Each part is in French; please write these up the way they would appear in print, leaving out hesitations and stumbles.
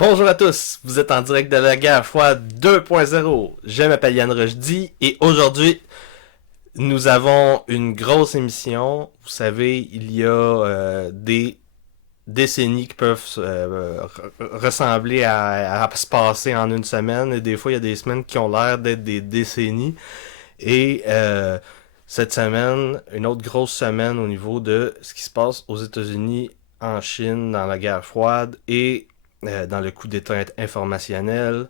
Bonjour à tous, vous êtes en direct de la guerre froide 2.0. Je m'appelle Yann Rochdy et aujourd'hui, nous avons une grosse émission. Vous savez, il y a des décennies qui peuvent ressembler à se passer en une semaine et des fois, il y a des semaines qui ont l'air d'être des décennies. Et cette semaine, une autre grosse semaine au niveau de ce qui se passe aux États-Unis, en Chine, dans la guerre froide et dans le coup d'état informationnel.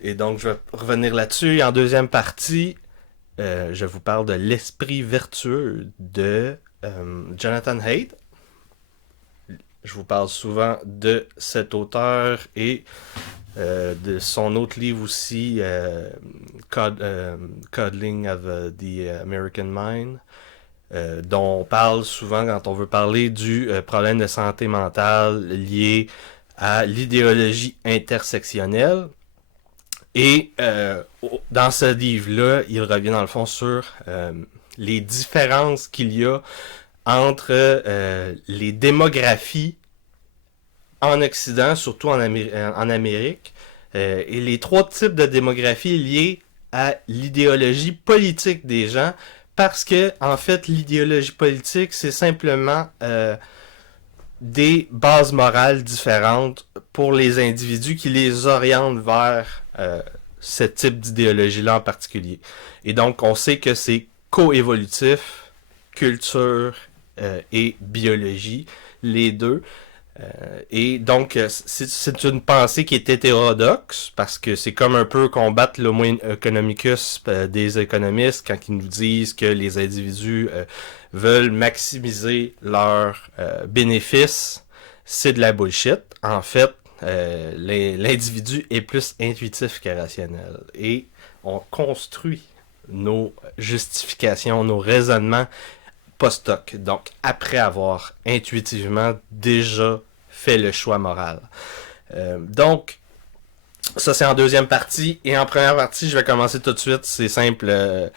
Et donc, je vais revenir là-dessus. Et en deuxième partie, je vous parle de L'Esprit vertueux de Jonathan Haidt. Je vous parle souvent de cet auteur et de son autre livre aussi, Coddling of the American Mind, dont on parle souvent quand on veut parler du problème de santé mentale lié à l'idéologie intersectionnelle. Et dans ce livre-là, il revient dans le fond sur les différences qu'il y a entre les démographies en Occident, surtout en Amérique, et les trois types de démographie liés à l'idéologie politique des gens, parce que, en fait, l'idéologie politique, c'est simplement des bases morales différentes pour les individus qui les orientent vers ce type d'idéologie-là en particulier. Et donc, on sait que c'est coévolutif, culture et biologie, les deux. Et donc, c'est une pensée qui est hétérodoxe, parce que c'est comme un peu combattre l'homo economicus des économistes quand ils nous disent que les individus veulent maximiser leurs bénéfices. C'est de la bullshit. En fait, l'individu est plus intuitif que rationnel. Et on construit nos justifications, nos raisonnements post-hoc. Donc, après avoir intuitivement déjà fait le choix moral. Donc, ça c'est en deuxième partie. Et en première partie, je vais commencer tout de suite. C'est simple.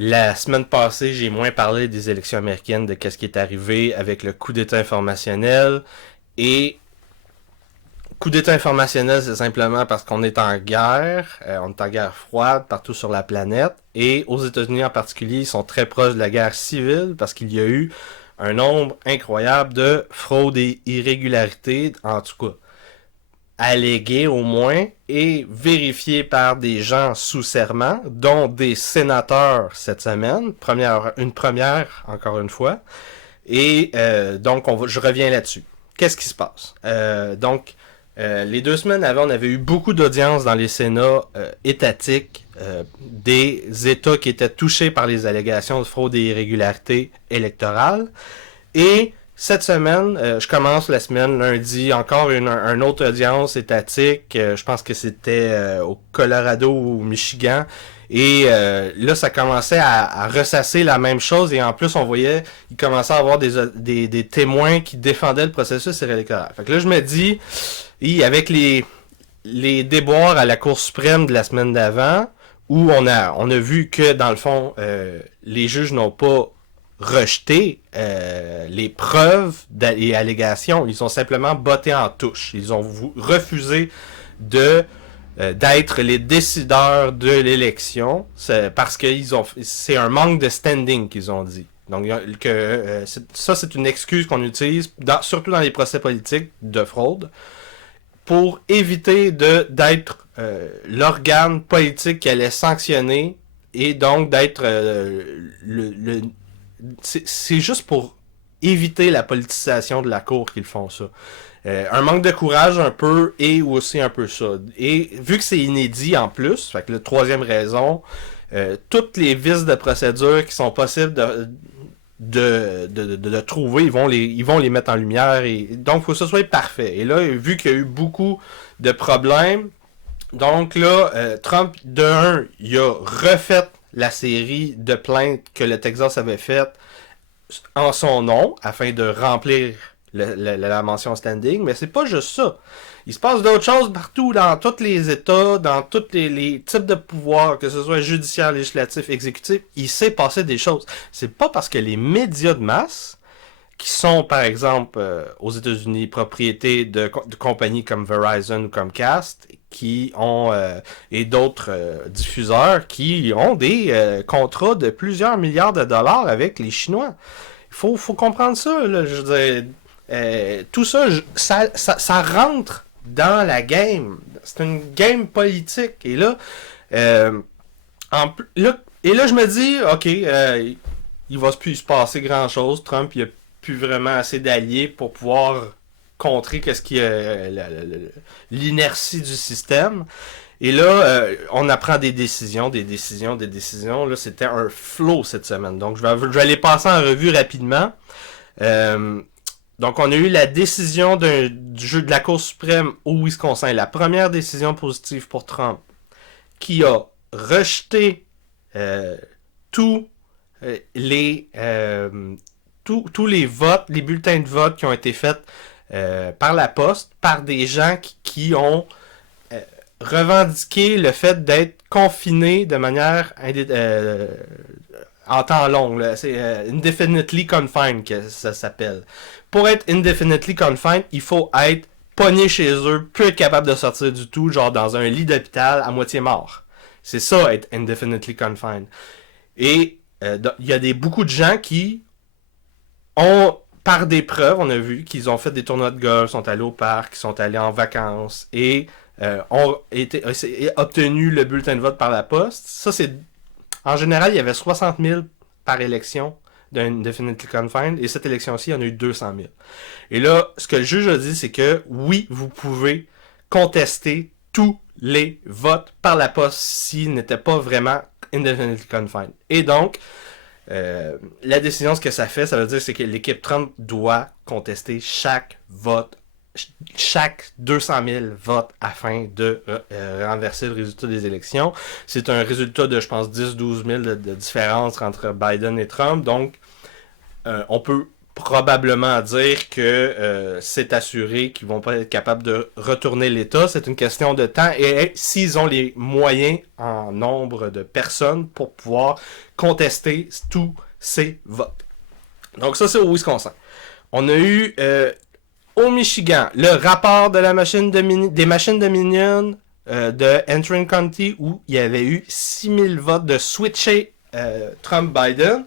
La semaine passée, j'ai moins parlé des élections américaines, de qu'est-ce qui est arrivé avec le coup d'état informationnel. Et coup d'état informationnel, c'est simplement parce qu'on est en guerre. On est en guerre froide partout sur la planète. Et aux États-Unis en particulier, ils sont très proches de la guerre civile parce qu'il y a eu un nombre incroyable de fraudes et irrégularités, en tout cas alléguées au moins, et vérifiées par des gens sous serment, dont des sénateurs cette semaine. Une première, encore une fois. Et donc, je reviens là-dessus. Qu'est-ce qui se passe? Les 2 semaines avant, on avait eu beaucoup d'audiences dans les Sénats étatiques des États qui étaient touchés par les allégations de fraude et irrégularité électorale. Et cette semaine, je commence la semaine lundi, encore une autre audience étatique. Je pense que c'était au Colorado ou au Michigan. Et là, ça commençait à ressasser la même chose. Et en plus, on voyait, il commençait à avoir des témoins qui défendaient le processus électoral. Fait que là, je me dis, avec les déboires à la Cour suprême de la semaine d'avant, où on a vu que, dans le fond, les juges n'ont pas rejeté les preuves et allégations. Ils ont simplement botté en touche. Ils ont refusé d'être les décideurs de l'élection, parce que c'est un manque de standing qu'ils ont dit. Donc, ça, c'est une excuse qu'on utilise, surtout dans les procès politiques de fraude, pour éviter d'être l'organe politique qui allait sanctionner, et donc d'être c'est juste pour éviter la politisation de la Cour qu'ils font ça. Un manque de courage un peu, et aussi un peu ça. Et vu que c'est inédit en plus, fait que la troisième raison, toutes les vices de procédure qui sont possibles de trouver, ils vont les mettre en lumière, et donc faut que ce soit parfait. Et là, vu qu'il y a eu beaucoup de problèmes, donc là, Trump, il a refait la série de plaintes que le Texas avait faites en son nom, afin de remplir la mention standing, mais c'est pas juste ça. Il se passe d'autres choses partout, dans tous les États, dans tous les types de pouvoirs, que ce soit judiciaire, législatif, exécutif. Il s'est passé des choses. C'est pas parce que les médias de masse qui sont, par exemple, aux États-Unis, propriété de compagnies comme Verizon ou Comcast, qui ont et d'autres diffuseurs qui ont des contrats de plusieurs milliards de dollars avec les Chinois. Il faut comprendre ça, là, je veux dire, tout ça, ça rentre dans la game. C'est une game politique. Et là, là, je me dis, ok, il va plus se passer grand-chose. Trump, il a plus vraiment assez d'alliés pour pouvoir contrer qu'est-ce qui est l'inertie du système. Et là, on apprend des décisions. Là, c'était un flow cette semaine. Donc, je vais les passer en revue rapidement. Donc, on a eu la décision du jeu de la Cour suprême au Wisconsin. La première décision positive pour Trump, qui a rejeté tous tous les votes, les bulletins de vote qui ont été faits par la poste, par des gens qui ont revendiqué le fait d'être confinés de manière en temps long. C'est indefinitely confined que ça s'appelle. Pour être indefinitely confined, il faut être pogné chez eux, plus être capable de sortir du tout, genre dans un lit d'hôpital à moitié mort. C'est ça, être indefinitely confined. Et il y a beaucoup de gens qui ont, par des preuves, on a vu qu'ils ont fait des tournois de golf, sont allés au parc, sont allés en vacances et ont obtenu le bulletin de vote par la poste. Ça, c'est... En général, il y avait 60 000 par élection d'un Definitely Confined, et cette élection-ci, il y en a eu 200 000. Et là, ce que le juge a dit, c'est que oui, vous pouvez contester tous les votes par la poste s'ils n'étaient pas vraiment Indefinitely Confined. Et donc, la décision, ce que ça fait, ça veut dire c'est que l'équipe Trump doit contester chaque vote, chaque 200 000 votes afin de renverser le résultat des élections. C'est un résultat de, je pense, 10-12 000 de différence entre Biden et Trump. Donc, on peut probablement dire que c'est assuré qu'ils vont pas être capables de retourner l'État. C'est une question de temps. Et s'ils ont les moyens en nombre de personnes pour pouvoir contester tous ces votes. Donc ça, c'est au Wisconsin. On a eu au Michigan le rapport de la des machines Dominion de Entering County où il y avait eu 6000 votes de switcher Trump-Biden.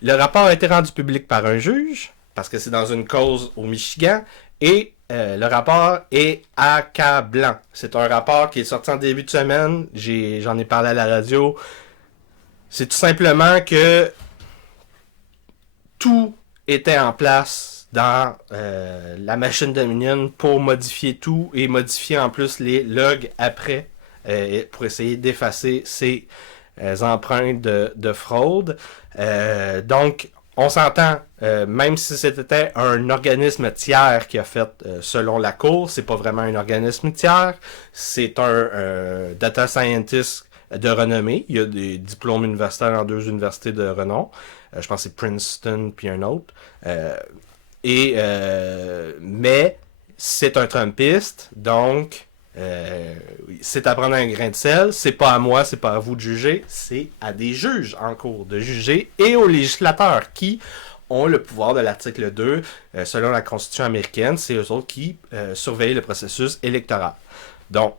Le rapport a été rendu public par un juge, parce que c'est dans une cause au Michigan, et le rapport est accablant. C'est un rapport qui est sorti en début de semaine, j'en ai parlé à la radio. C'est tout simplement que tout était en place dans la machine Dominion pour modifier tout, et modifier en plus les logs après, pour essayer d'effacer ces empreintes de fraude. Donc, on s'entend, même si c'était un organisme tiers qui a fait, selon la Cour, c'est pas vraiment un organisme tiers, c'est un data scientist de renommée. Il y a des diplômes universitaires dans 2 universités de renom. Je pense que c'est Princeton puis un autre. Mais c'est un Trumpiste, donc c'est à prendre un grain de sel. C'est pas à moi, c'est pas à vous de juger, c'est à des juges en cours de juger et aux législateurs qui ont le pouvoir de l'article 2 selon la Constitution américaine. C'est eux autres qui surveillent le processus électoral. Donc,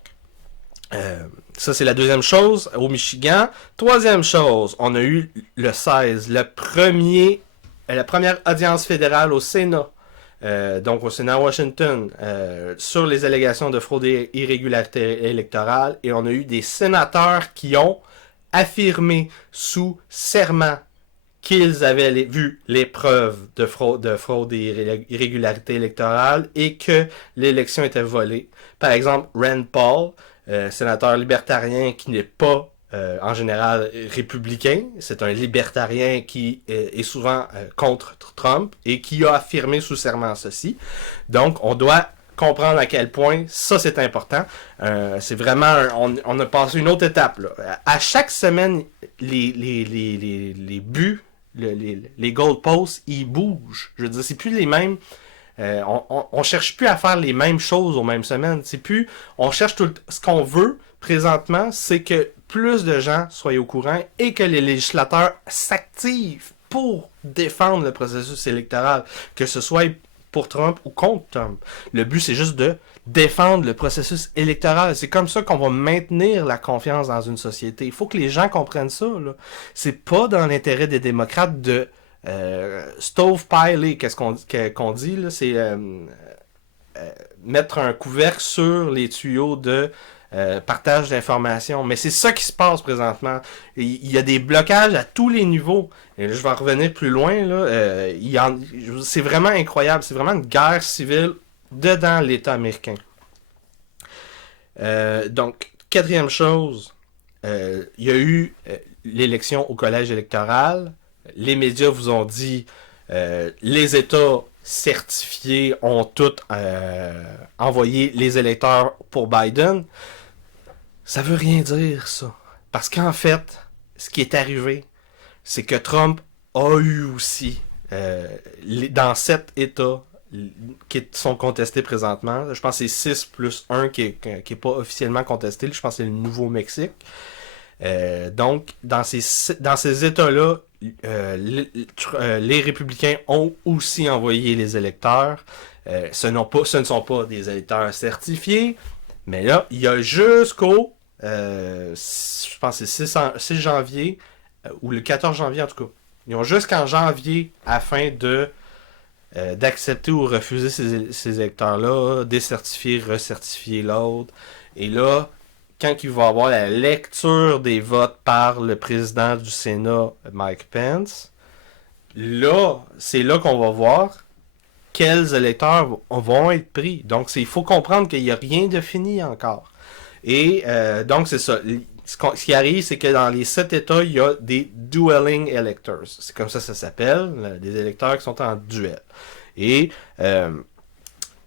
ça c'est la deuxième chose au Michigan. Troisième chose, on a eu le 16, la première audience fédérale au Sénat. Donc au Sénat Washington, sur les allégations de fraude et irrégularité électorale, et on a eu des sénateurs qui ont affirmé sous serment qu'ils avaient vu les preuves de fraude et irrégularité électorale et que l'élection était volée. Par exemple, Rand Paul, sénateur libertarien qui n'est pas en général républicain, c'est un libertarien qui est souvent contre Trump et qui a affirmé sous serment ceci. Donc, on doit comprendre à quel point ça c'est important. C'est vraiment, on a passé une autre étape là. À chaque semaine, les buts, les goalposts, ils bougent. Je veux dire, c'est plus les mêmes. On cherche plus à faire les mêmes choses aux mêmes semaines. C'est plus, on cherche ce qu'on veut présentement, c'est que plus de gens soient au courant et que les législateurs s'activent pour défendre le processus électoral, que ce soit pour Trump ou contre Trump. Le but, c'est juste de défendre le processus électoral. C'est comme ça qu'on va maintenir la confiance dans une société. Il faut que les gens comprennent ça, là. C'est pas dans l'intérêt des démocrates de stovepiler, qu'on dit, là, c'est mettre un couvercle sur les tuyaux de partage d'informations. Mais c'est ça qui se passe présentement. Il y a des blocages à tous les niveaux. Et là, je vais en revenir plus loin. Là. C'est vraiment incroyable. C'est vraiment une guerre civile dedans l'État américain. Donc, quatrième chose, il y a eu l'élection au collège électoral. Les médias vous ont dit les États certifiés ont tous envoyé les électeurs pour Biden. Ça veut rien dire, ça. Parce qu'en fait, ce qui est arrivé, c'est que Trump a eu aussi, dans 7 États qui sont contestés présentement, je pense que c'est 6 plus 1 qui est pas officiellement contesté, je pense que c'est le Nouveau-Mexique. Donc, dans ces États-là, les républicains ont aussi envoyé les électeurs. Ce ne sont pas des électeurs certifiés, mais là, il y a jusqu'au je pense que c'est 6 janvier ou le 14 janvier en tout cas. Ils ont jusqu'en janvier afin d'accepter ou refuser ces électeurs-là, décertifier, recertifier l'autre. Et là, quand il va y avoir la lecture des votes par le président du Sénat, Mike Pence, là, c'est là qu'on va voir quels électeurs vont être pris. Donc, il faut comprendre qu'il n'y a rien de fini encore. Et donc, c'est ça. Ce qui arrive, c'est que dans les 7 États, il y a des dueling electors. C'est comme ça s'appelle, des électeurs qui sont en duel. Et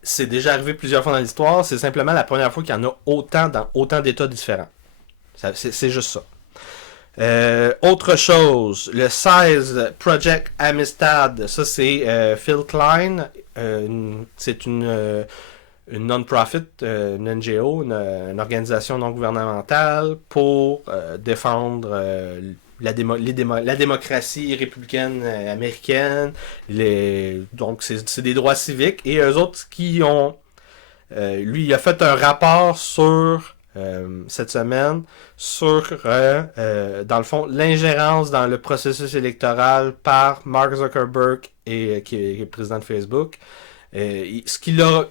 c'est déjà arrivé plusieurs fois dans l'histoire. C'est simplement la première fois qu'il y en a autant dans autant d'États différents. C'est juste ça. Autre chose, le 16 Project Amistad, ça c'est Phil Klein. C'est une non-profit, une NGO, une organisation non gouvernementale pour défendre la démocratie républicaine américaine. Donc, c'est des droits civiques. Et eux autres qui ont... lui, il a fait un rapport sur cette semaine sur, dans le fond, l'ingérence dans le processus électoral par Mark Zuckerberg qui est président de Facebook. Ce qu'il a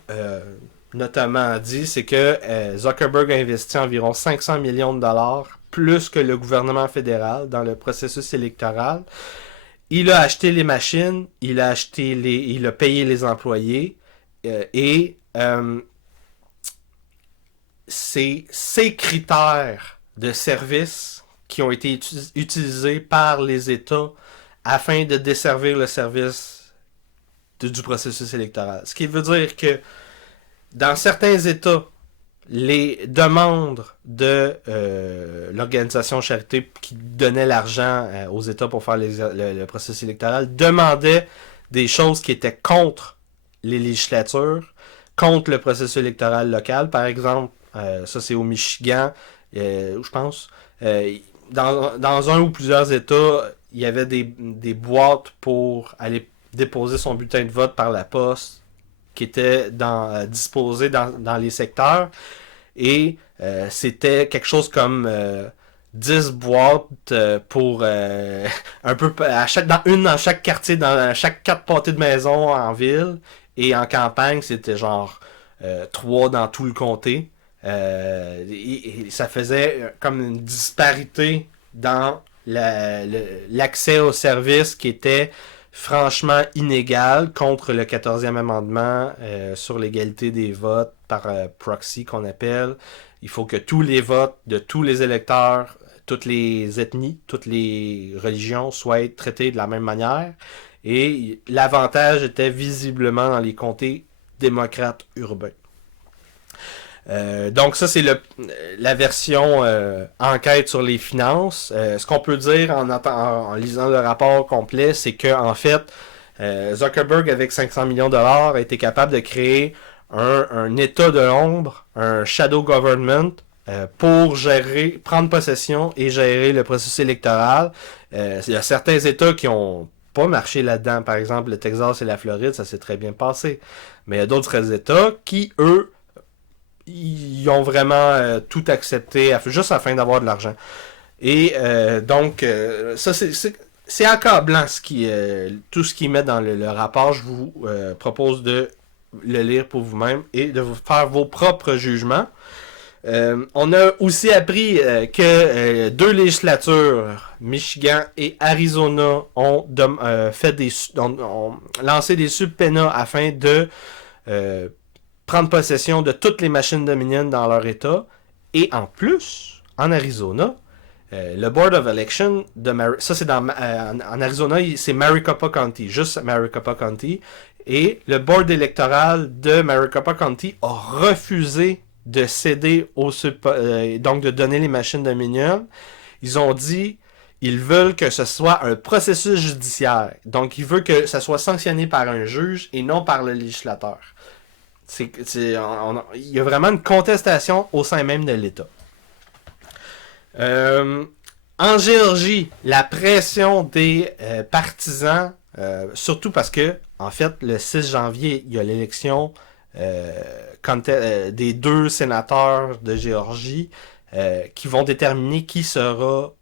notamment dit, c'est que Zuckerberg a investi environ 500 millions de dollars, plus que le gouvernement fédéral, dans le processus électoral. Il a acheté les machines, il a payé les employés, et c'est ces critères de service qui ont été utilisés par les États afin de desservir le service du processus électoral. Ce qui veut dire que dans certains États, les demandes de l'organisation Charité qui donnait l'argent aux États pour faire le processus électoral demandaient des choses qui étaient contre les législatures, contre le processus électoral local. Par exemple, ça c'est au Michigan, je pense. Dans un ou plusieurs États, il y avait des boîtes pour aller déposer son bulletin de vote par la poste qui était disposé dans les secteurs. Et c'était quelque chose comme 10 boîtes pour un peu dans chaque quartier, dans chaque 4 pâtés de maison en ville. Et en campagne, c'était genre 3 dans tout le comté. Et ça faisait comme une disparité dans l'accès aux services qui était franchement inégal contre le 14e amendement sur l'égalité des votes par proxy qu'on appelle. Il faut que tous les votes de tous les électeurs, toutes les ethnies, toutes les religions soient traités de la même manière. Et l'avantage était visiblement dans les comtés démocrates urbains. Donc ça c'est la version enquête sur les finances. Ce qu'on peut dire en lisant le rapport complet, c'est que en fait Zuckerberg avec 500 millions de dollars a été capable de créer un état de l'ombre, un shadow government pour prendre possession et gérer le processus électoral. Il y a certains États qui ont pas marché là-dedans. Par exemple, le Texas et la Floride, ça s'est très bien passé. Mais il y a d'autres États qui, eux, ils ont vraiment tout accepté juste afin d'avoir de l'argent. Et donc, ça, c'est accablant tout ce qu'ils met dans le rapport. Je vous propose de le lire pour vous-même et de vous faire vos propres jugements. On a aussi appris que deux législatures, Michigan et Arizona, ont lancé des subpoenas afin de prendre possession de toutes les machines Dominion dans leur État. Et en plus, en Arizona, le Board of Election ça c'est en Arizona, c'est Maricopa County, juste Maricopa County. Et le Board électoral de Maricopa County a refusé de céder donc de donner les machines Dominion. Ils ont dit ils veulent que ce soit un processus judiciaire. Donc ils veulent que ça soit sanctionné par un juge et non par le législateur. Il y a vraiment une contestation au sein même de l'État. En Géorgie, la pression des partisans, surtout parce que, en fait, le 6 janvier, il y a l'élection des deux sénateurs de Géorgie qui vont déterminer qui sera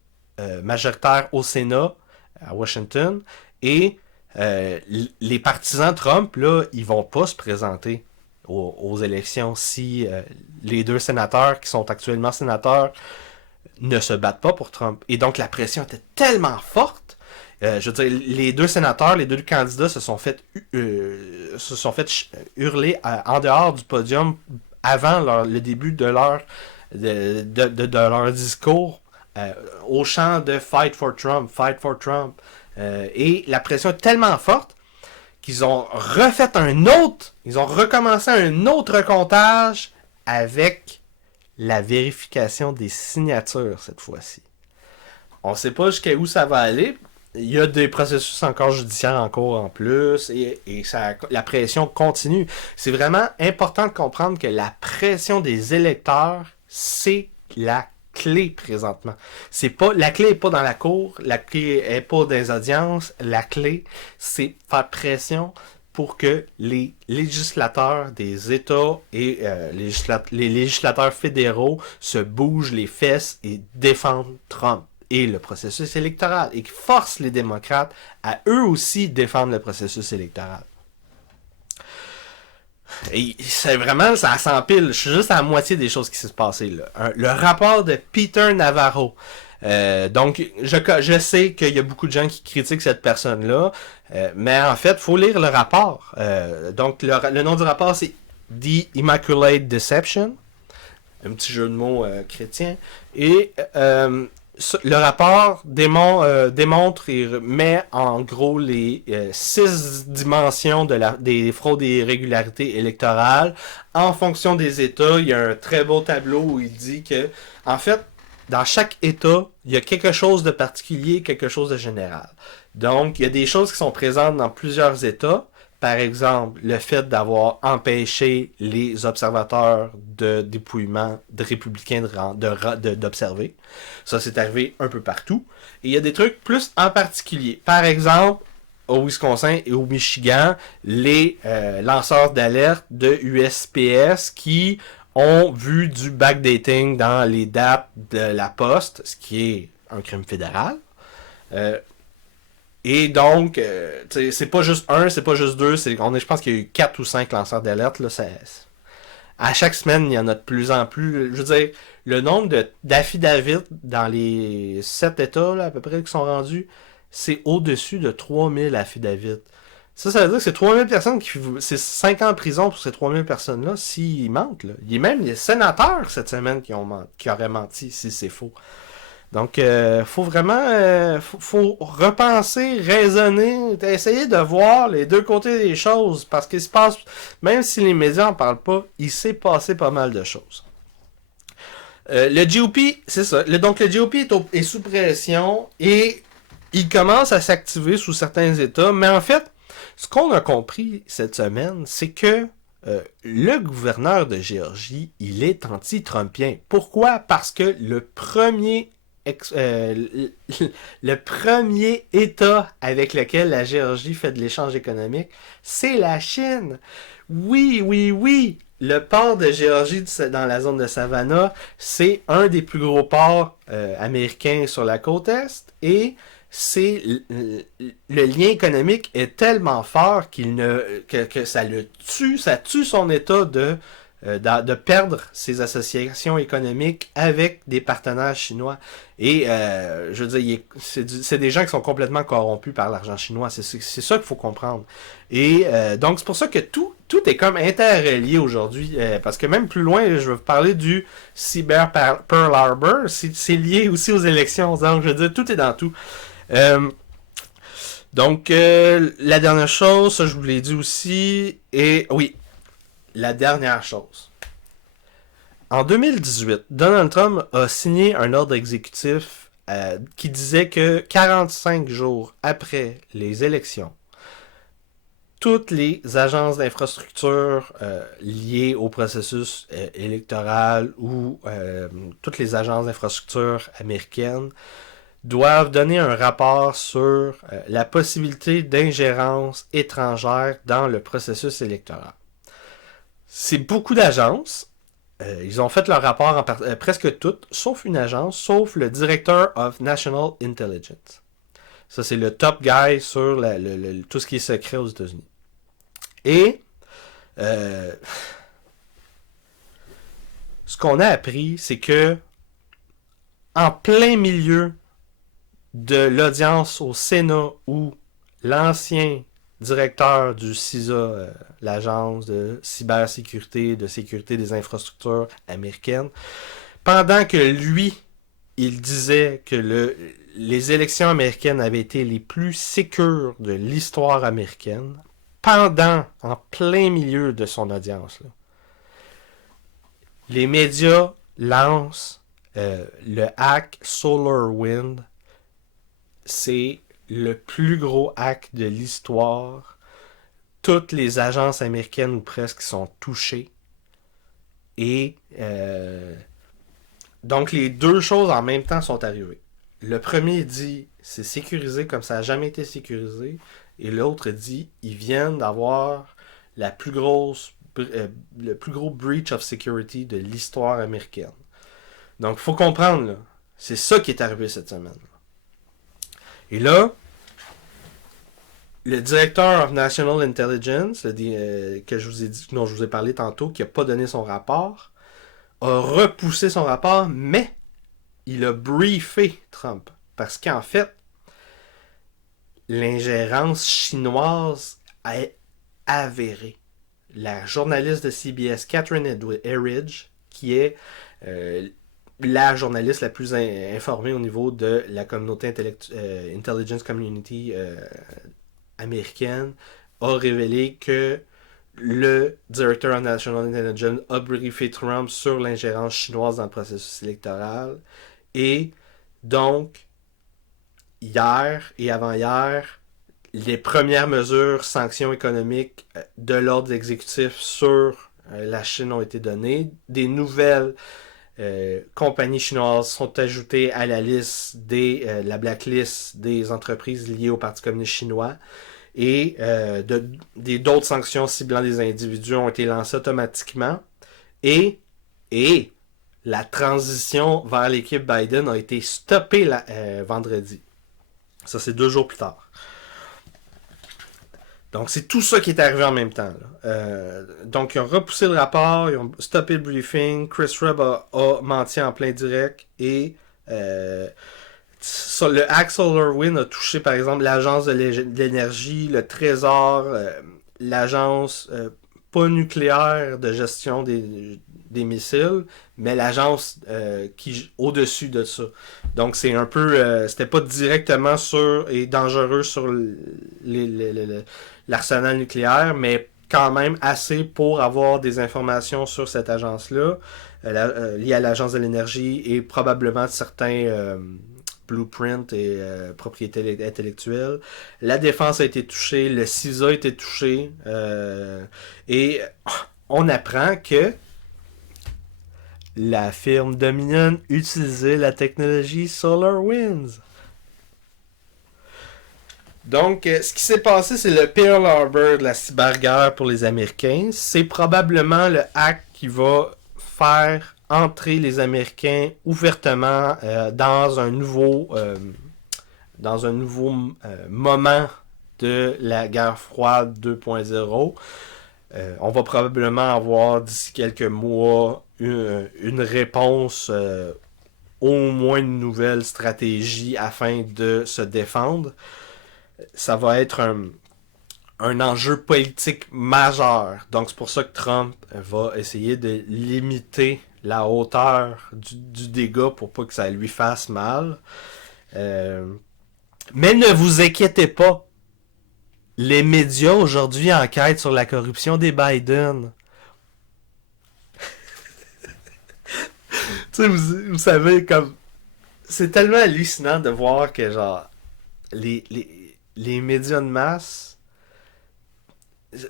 majoritaire au Sénat à Washington. Et les partisans Trump, là, ils vont pas se présenter aux élections si les deux sénateurs qui sont actuellement sénateurs ne se battent pas pour Trump. Et donc la pression était tellement forte. Je veux dire, les deux sénateurs, les deux candidats se sont fait hurler en dehors du podium avant le début de leur discours au chant de Fight for Trump, Fight for Trump. Et la pression est tellement forte qu'ils ont recommencé un autre comptage avec la vérification des signatures cette fois-ci. On ne sait pas jusqu'à où ça va aller. Il y a des processus encore judiciaires en cours en plus et la pression continue. C'est vraiment important de comprendre que la pression des électeurs, c'est la clé présentement. La clé n'est pas dans la cour, la clé n'est pas dans les audiences, la clé, c'est faire pression pour que les législateurs des États et les législateurs fédéraux se bougent les fesses et défendent Trump et le processus électoral et qui forcent les démocrates à eux aussi défendre le processus électoral. Et c'est vraiment, ça s'empile. Je suis juste à la moitié des choses qui se passent là. Le rapport de Peter Navarro. Donc, je sais qu'il y a beaucoup de gens qui critiquent cette personne-là, mais en fait, il faut lire le rapport. Donc, le nom du rapport, c'est The Immaculate Deception. Un petit jeu de mots chrétien. Et le rapport démontre et met en gros les 6 dimensions des fraudes et irrégularités électorales. En fonction des États, il y a un très beau tableau où il dit que, en fait, dans chaque État, il y a quelque chose de particulier, quelque chose de général. Donc, il y a des choses qui sont présentes dans plusieurs États. Par exemple, le fait d'avoir empêché les observateurs de dépouillement de républicains d'observer. Ça, c'est arrivé un peu partout. Et il y a des trucs plus en particulier. Par exemple, au Wisconsin et au Michigan, les lanceurs d'alerte de USPS qui ont vu du backdating dans les dates de la poste, ce qui est un crime fédéral. Et donc, c'est pas juste un, c'est pas juste deux, je pense qu'il y a eu 4 ou 5 lanceurs d'alerte. Là, à chaque semaine, il y en a de plus en plus. Je veux dire, le nombre d'affidavits dans les 7 États là, à peu près qui sont rendus, c'est au-dessus de 3000 affidavits. Ça veut dire que c'est 3000 personnes c'est 5 ans en prison pour ces 3000 personnes-là s'ils mentent. Là. Il y a même les sénateurs cette semaine qui auraient menti si c'est faux. Donc, faut vraiment faut repenser, raisonner, essayer de voir les deux côtés des choses. Parce qu'il se passe, même si les médias n'en parlent pas, il s'est passé pas mal de choses. Le GOP, c'est ça. Donc, le GOP est sous pression et il commence à s'activer sous certains États. Mais en fait, ce qu'on a compris cette semaine, c'est que le gouverneur de Géorgie, il est anti-trumpien. Pourquoi? Parce que le premier le premier État avec lequel la Géorgie fait de l'échange économique, c'est la Chine. Oui, oui, oui. Le port de Géorgie dans la zone de Savannah, c'est un des plus gros ports américains sur la côte est et c'est le lien économique est tellement fort que ça le tue, ça tue son état de perdre ses associations économiques avec des partenaires chinois. Et je veux dire, c'est des gens qui sont complètement corrompus par l'argent chinois. C'est ça qu'il faut comprendre. Et donc c'est pour ça que tout est comme interrelié aujourd'hui. Parce que même plus loin, je vais vous parler du Cyber Pearl Harbor. C'est lié aussi aux élections. Donc je veux dire, tout est dans tout. Euh, donc la dernière chose, ça je vous l'ai dit aussi. Et oui, la dernière chose. En 2018, Donald Trump a signé un ordre exécutif qui disait que 45 jours après les élections, toutes les agences d'infrastructure liées au processus électoral ou toutes les agences d'infrastructure américaines doivent donner un rapport sur la possibilité d'ingérence étrangère dans le processus électoral. C'est beaucoup d'agences. Ils ont fait leur rapport presque toutes, sauf une agence, sauf le Director of National Intelligence. Ça, c'est le top guy sur tout ce qui est secret aux États-Unis. Et ce qu'on a appris, c'est que en plein milieu de l'audience au Sénat où l'ancien directeur du CISA, l'agence de cybersécurité, de sécurité des infrastructures américaines, pendant que lui, il disait que les élections américaines avaient été les plus sécures de l'histoire américaine, en plein milieu de son audience, là, les médias lancent le hack SolarWinds. C'est le plus gros hack de l'histoire. Toutes les agences américaines ou presque sont touchées. Et donc les deux choses en même temps sont arrivées. Le premier dit c'est sécurisé comme ça n'a jamais été sécurisé. Et l'autre dit ils viennent d'avoir le plus gros breach of security de l'histoire américaine. Donc il faut comprendre, là, c'est ça qui est arrivé cette semaine. Et là, le directeur of National Intelligence, que je vous ai dit, dont je vous ai parlé tantôt, qui n'a pas donné son rapport, a repoussé son rapport, mais il a briefé Trump. Parce qu'en fait, l'ingérence chinoise est avérée. La journaliste de CBS, Catherine Herridge, qui est la journaliste la plus informée au niveau de la communauté intelligence community américaine, a révélé que le Director of National Intelligence a briefé Trump sur l'ingérence chinoise dans le processus électoral. Et donc, hier et avant-hier, les premières mesures, sanctions économiques de l'ordre exécutif sur la Chine ont été données. Des nouvelles compagnies chinoises sont ajoutées à la liste la blacklist des entreprises liées au Parti communiste chinois. Et d'autres sanctions ciblant des individus ont été lancées automatiquement. Et la transition vers l'équipe Biden a été stoppée vendredi. Ça, c'est 2 jours plus tard. Donc, c'est tout ça qui est arrivé en même temps. Donc, ils ont repoussé le rapport, ils ont stoppé le briefing. Chris Webb a menti en plein direct. Et le hack SolarWinds a touché, par exemple, l'agence de l'énergie, le Trésor, l'agence pas nucléaire de gestion des missiles, mais l'agence qui au-dessus de ça. Donc c'est un peu, c'était pas directement sur et dangereux sur l'arsenal nucléaire, mais quand même assez pour avoir des informations sur cette agence-là, liée à l'agence de l'énergie et probablement certains blueprints et propriétés intellectuelles. La défense a été touchée, le CISA a été touché, et on apprend que la firme Dominion utilisait la technologie SolarWinds. Donc, ce qui s'est passé, c'est le Pearl Harbor de la cyberguerre pour les Américains. C'est probablement le hack qui va faire entrer les Américains ouvertement dans un nouveau moment de la guerre froide 2.0. On va probablement avoir d'ici quelques mois une réponse, au moins une nouvelle stratégie afin de se défendre. Ça va être un enjeu politique majeur. Donc c'est pour ça que Trump va essayer de limiter la hauteur du dégât pour pas que ça lui fasse mal. Mais ne vous inquiétez pas. Les médias aujourd'hui enquêtent sur la corruption des Biden. Tu sais, vous savez, comme... C'est tellement hallucinant de voir que, genre, les médias de masse...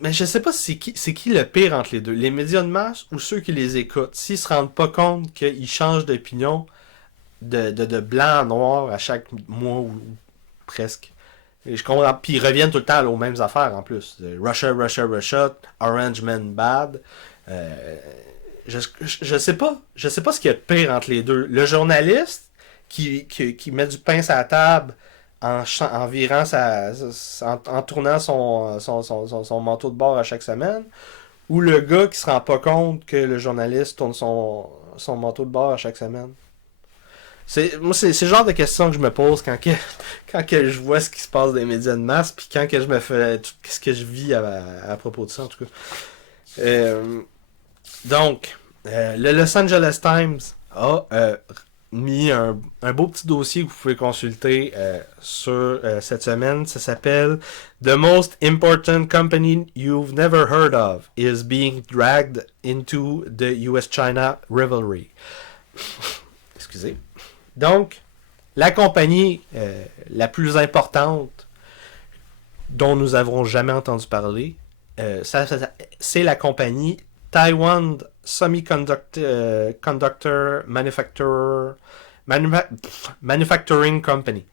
Mais je sais pas c'est qui le pire entre les deux. Les médias de masse ou ceux qui les écoutent. S'ils se rendent pas compte qu'ils changent d'opinion de blanc à noir à chaque mois ou presque. Et je comprends. Puis ils reviennent tout le temps aux mêmes affaires en plus. Russia, Russia, Russia, Orange Man Bad. Je sais pas. Je sais pas ce qu'il y a de pire entre les deux. Le journaliste qui met du pain sur la table en virant en tournant son manteau de bord à chaque semaine, ou le gars qui se rend pas compte que le journaliste tourne son manteau de bord à chaque semaine. C'est le genre de questions que je me pose quand que je vois ce qui se passe dans les médias de masse, puis quand que je me fais tout ce que je vis à propos de ça, en tout cas. Donc, le Los Angeles Times a mis un beau petit dossier que vous pouvez consulter sur cette semaine. Ça s'appelle The Most Important Company You've Never Heard of is Being Dragged into the US-China Rivalry. Excusez. Donc, la compagnie la plus importante dont nous avons jamais entendu parler, c'est la compagnie Taiwan Semiconductor Manufacturing Company.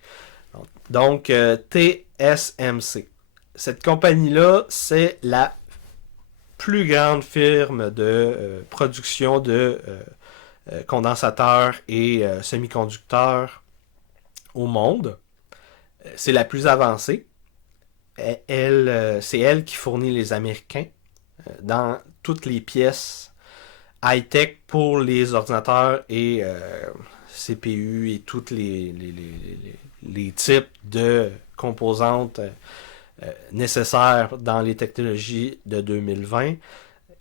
Donc, TSMC. Cette compagnie-là, c'est la plus grande firme de production de condensateurs et semi-conducteurs au monde. C'est la plus avancée. C'est elle qui fournit les Américains dans toutes les pièces high-tech pour les ordinateurs et CPU et tous les types de composantes nécessaires dans les technologies de 2020.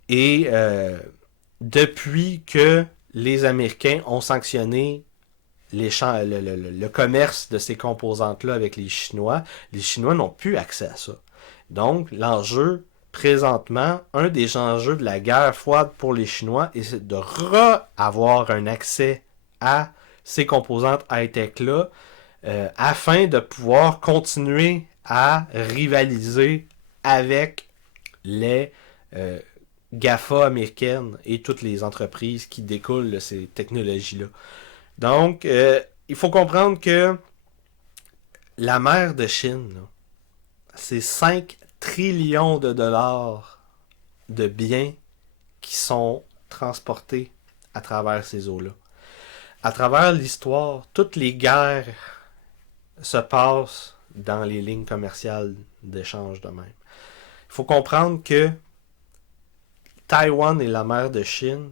Et depuis que les Américains ont sanctionné le commerce de ces composantes-là avec les Chinois n'ont plus accès à ça. Donc, l'enjeu, présentement, un des enjeux de la guerre froide pour les Chinois, est de avoir un accès à ces composantes high-tech-là afin de pouvoir continuer à rivaliser avec les GAFA américaines et toutes les entreprises qui découlent de ces technologies-là. Donc, il faut comprendre que la mer de Chine, là, c'est 5 trillions de dollars de biens qui sont transportés à travers ces eaux-là. À travers l'histoire, toutes les guerres se passent dans les lignes commerciales d'échange de même. Il faut comprendre que Taïwan et la mer de Chine,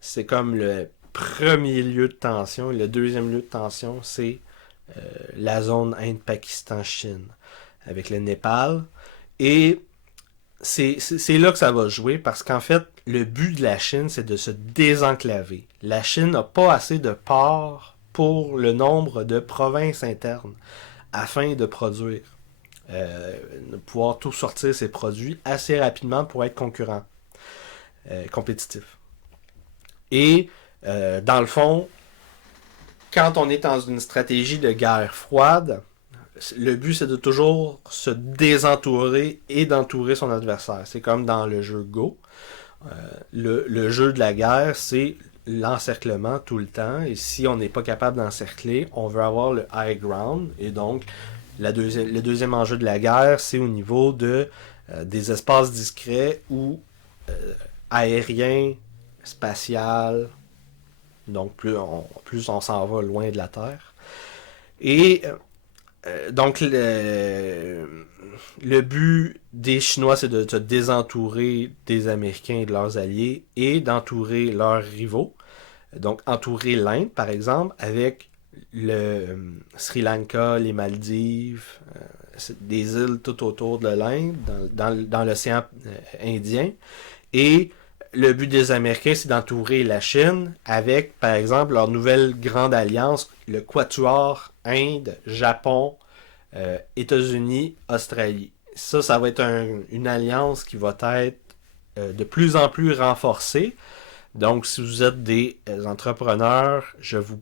c'est comme le premier lieu de tension. Et le deuxième lieu de tension, c'est la zone Inde-Pakistan-Chine, avec le Népal. Et c'est là que ça va jouer, parce qu'en fait, le but de la Chine, c'est de se désenclaver. La Chine n'a pas assez de ports pour le nombre de provinces internes afin de produire, de pouvoir tout sortir ses produits assez rapidement pour être compétitif. Et dans le fond, quand on est dans une stratégie de guerre froide, le but c'est de toujours se désentourer et d'entourer son adversaire. C'est comme dans le jeu Go. Le jeu de la guerre, c'est l'encerclement tout le temps. Et si on n'est pas capable d'encercler, on veut avoir le high ground. Et donc, le deuxième enjeu de la guerre, c'est au niveau des espaces discrets ou aériens, spatial. Donc, plus on s'en va loin de la Terre. Et donc, le but des Chinois, c'est de se désentourer des Américains et de leurs alliés et d'entourer leurs rivaux. Donc, entourer l'Inde, par exemple, avec le Sri Lanka, les Maldives, des îles tout autour de l'Inde, dans l'océan Indien. Et le but des Américains, c'est d'entourer la Chine avec, par exemple, leur nouvelle grande alliance, le Quatuor Inde, Japon, États-Unis, Australie. Ça va être une alliance qui va être de plus en plus renforcée. Donc, si vous êtes des entrepreneurs, je vous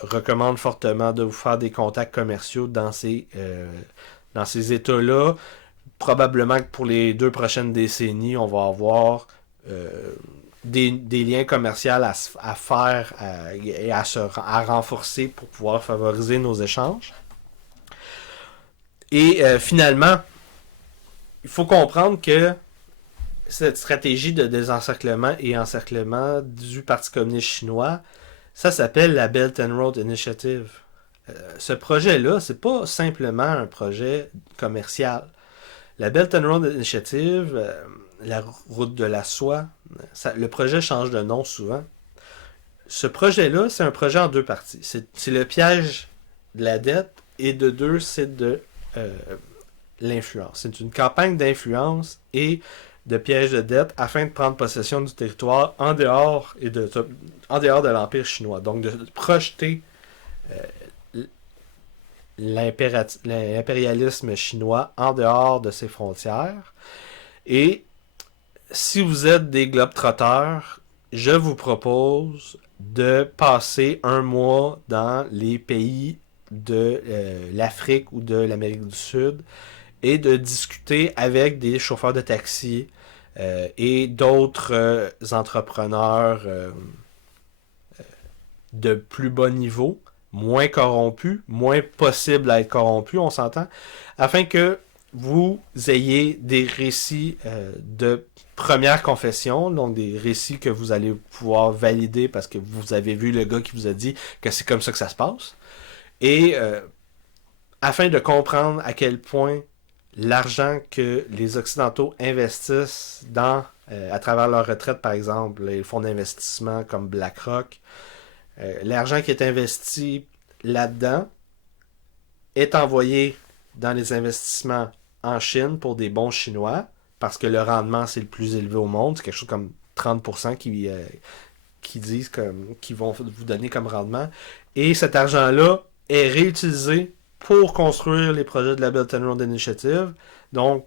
recommande fortement de vous faire des contacts commerciaux dans ces États-là. Probablement que pour les 2 prochaines décennies, on va avoir des liens commerciaux à faire et à renforcer pour pouvoir favoriser nos échanges. Et finalement, il faut comprendre que cette stratégie de désencerclement et encerclement du Parti communiste chinois, ça s'appelle la Belt and Road Initiative. Ce projet-là, c'est pas simplement un projet commercial. La Belt and Road Initiative, la route de la soie, le projet change de nom souvent. Ce projet-là, c'est un projet en 2 parties. C'est le piège de la dette et de 2, c'est de l'influence. C'est une campagne d'influence et de piège de dette afin de prendre possession du territoire en dehors de l'Empire chinois. Donc de projeter l'impérialisme chinois en dehors de ses frontières. Et si vous êtes des globetrotters, je vous propose de passer 1 mois dans les pays de l'Afrique ou de l'Amérique du Sud et de discuter avec des chauffeurs de taxi et d'autres entrepreneurs de plus bas niveau, moins corrompus, moins possible à être corrompus, on s'entend, afin que vous ayez des récits de première confession, donc des récits que vous allez pouvoir valider parce que vous avez vu le gars qui vous a dit que c'est comme ça que ça se passe, et afin de comprendre à quel point l'argent que les Occidentaux investissent à travers leur retraite, par exemple, les fonds d'investissement comme BlackRock, l'argent qui est investi là-dedans est envoyé dans les investissements en Chine pour des bons Chinois, parce que le rendement, c'est le plus élevé au monde. C'est quelque chose comme 30% qui disent qu'ils vont vous donner comme rendement. Et cet argent-là est réutilisé pour construire les projets de la Belt and Road Initiative. Donc,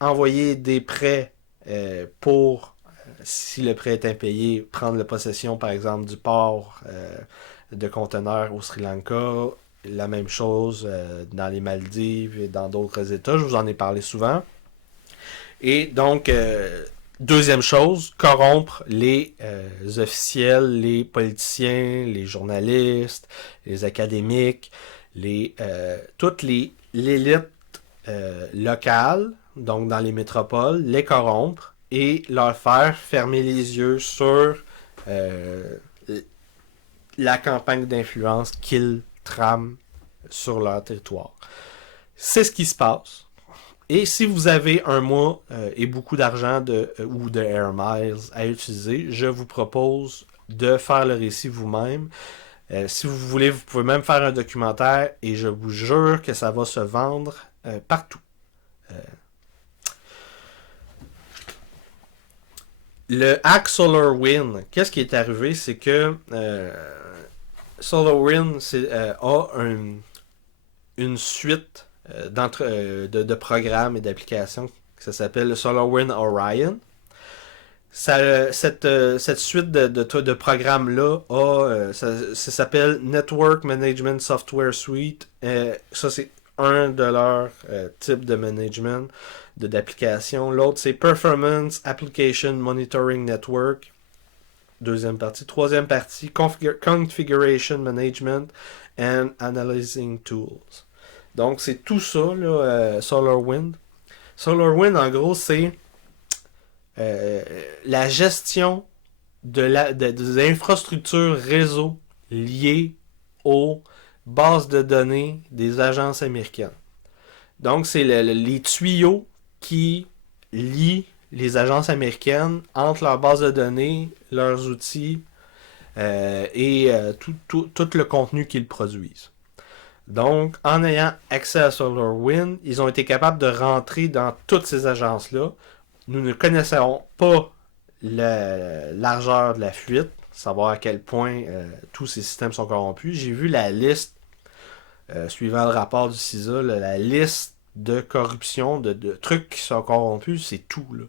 envoyer des prêts pour, si le prêt est impayé, prendre la possession, par exemple, du port de conteneurs au Sri Lanka. La même chose dans les Maldives et dans d'autres États. Je vous en ai parlé souvent. Et donc, deuxième chose, corrompre les officiels, les politiciens, les journalistes, les académiques, toute l'élite locale, donc dans les métropoles, les corrompre et leur faire fermer les yeux sur la campagne d'influence qu'ils trament sur leur territoire. C'est ce qui se passe. Et si vous avez 1 mois et beaucoup d'argent ou de Air Miles à utiliser, je vous propose de faire le récit vous-même. Si vous voulez, vous pouvez même faire un documentaire et je vous jure que ça va se vendre partout. Le hack SolarWinds, qu'est-ce qui est arrivé? C'est que SolarWinds a une suite de programmes et d'applications. Ça s'appelle le SolarWinds Orion. Cette suite de programmes-là ça s'appelle Network Management Software Suite. Ça, c'est un de leurs types de management d'applications. L'autre, c'est Performance Application Monitoring Network. deuxième partie. Troisième partie, Configuration Management and Analyzing Tools. Donc, c'est tout ça, là, SolarWinds. SolarWinds, en gros, c'est la gestion des infrastructures réseau liées aux bases de données des agences américaines. Donc, c'est les tuyaux qui lient les agences américaines entre leurs bases de données, leurs outils et tout le contenu qu'ils produisent. Donc, en ayant accès à SolarWinds, ils ont été capables de rentrer dans toutes ces agences-là. Nous ne connaissons pas la largeur de la fuite, savoir à quel point tous ces systèmes sont corrompus. J'ai vu la liste, suivant le rapport du CISA, la liste de corruption, de trucs qui sont corrompus, c'est tout. Là.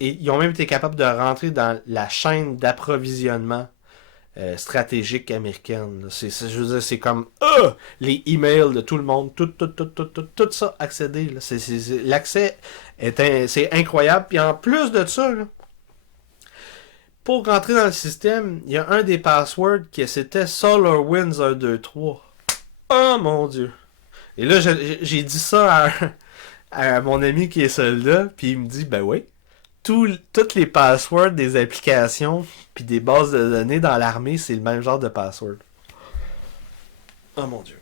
Ils ont même été capables de rentrer dans la chaîne d'approvisionnement stratégique américaine. Je veux dire, c'est comme les emails de tout le monde, tout ça accéder. Là. L'accès c'est incroyable. Puis en plus de ça, là, pour rentrer dans le système, il y a un des passwords qui c'était SolarWinds 123. Oh mon dieu! Et là, j'ai dit ça à mon ami qui est soldat, puis il me dit, ben oui, toutes les passwords des applications puis des bases de données dans l'armée, c'est le même genre de password. Oh mon dieu.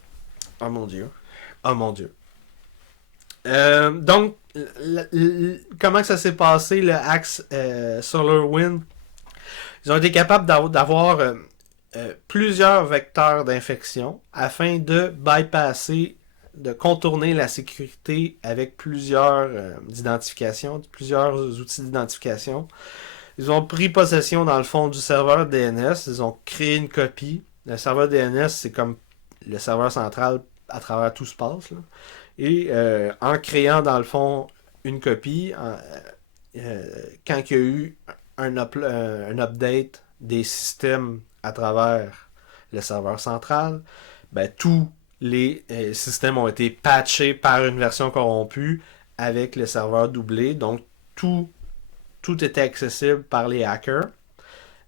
Oh mon dieu. Oh mon dieu. Donc, comment que ça s'est passé, le Axe SolarWinds? Ils ont été capables d'avoir plusieurs vecteurs d'infection afin de bypasser, de contourner la sécurité avec plusieurs identifications, plusieurs outils d'identification. Ils ont pris possession, dans le fond, du serveur DNS. Ils ont créé une copie. Le serveur DNS, c'est comme le serveur central à travers tout se passe. Là. Et en créant, dans le fond, une copie, quand il y a eu un update des systèmes à travers le serveur central, ben, tous les systèmes ont été patchés par une version corrompue avec le serveur doublé. Donc, tout était accessible par les hackers.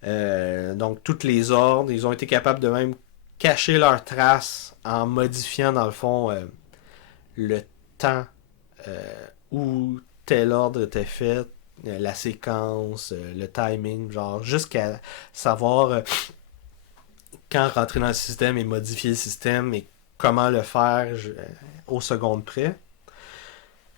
Donc, toutes les ordres, ils ont été capables de même cacher leurs traces en modifiant, dans le fond, le temps où tel ordre était fait, la séquence, le timing, genre jusqu'à savoir quand rentrer dans le système et modifier le système et comment le faire aux secondes près.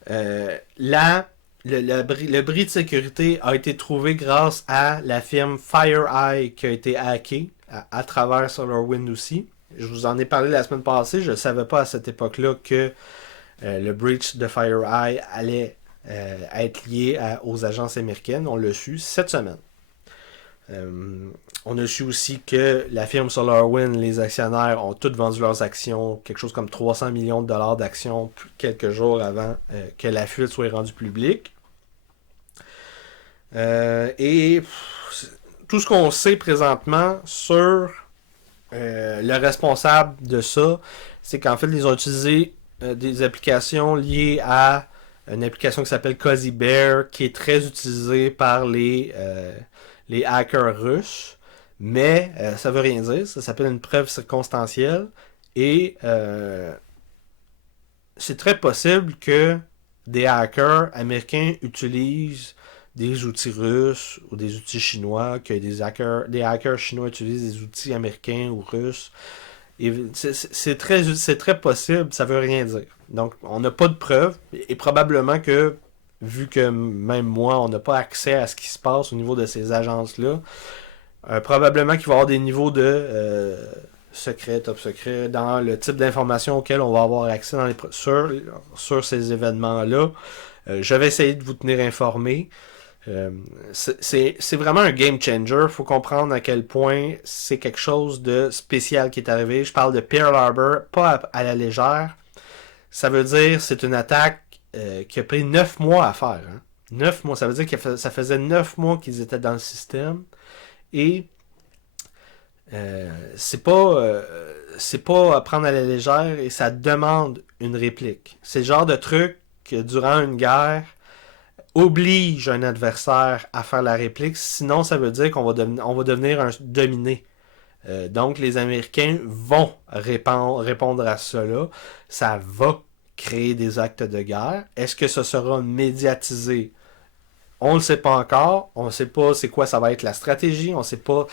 Le bris de sécurité a été trouvé grâce à la firme FireEye qui a été hackée à travers SolarWinds aussi. Je vous en ai parlé la semaine passée. Je ne savais pas à cette époque-là que le breach de FireEye allait être lié aux agences américaines. On l'a su cette semaine. On a su aussi que la firme SolarWinds, les actionnaires, ont tous vendu leurs actions, quelque chose comme 300 millions de dollars d'actions quelques jours avant que la fuite soit rendue publique. Et tout ce qu'on sait présentement sur le responsable de ça, c'est qu'en fait, ils ont utilisé des applications liées à une application qui s'appelle Cozy Bear, qui est très utilisée par les hackers russes. Mais ça veut rien dire. Ça s'appelle une preuve circonstancielle. Et c'est très possible que des hackers américains utilisent des outils russes ou des outils chinois, que des hackers chinois utilisent des outils américains ou russes. Et c'est très possible, ça veut rien dire. Donc, on n'a pas de preuves. Et probablement que, vu que même moi, on n'a pas accès à ce qui se passe au niveau de ces agences-là, probablement qu'il va y avoir des niveaux de secret, top secret, dans le type d'information auquel on va avoir accès sur ces événements-là. Je vais essayer de vous tenir informé. C'est vraiment un game changer. Il faut comprendre à quel point c'est quelque chose de spécial qui est arrivé. Je parle de Pearl Harbor, pas à la légère. Ça veut dire c'est une attaque qui a pris 9 mois à faire. Hein. 9 mois, ça veut dire que ça faisait 9 mois qu'ils étaient dans le système. Et c'est pas à prendre à la légère et ça demande une réplique. C'est le genre de truc que durant une guerre, oblige un adversaire à faire la réplique, sinon ça veut dire qu'on va, on va devenir un dominé. Donc les Américains vont répondre à cela. Ça va créer des actes de guerre. Est-ce que ce sera médiatisé? On ne le sait pas encore. On ne sait pas c'est quoi ça va être la stratégie. On ne sait pas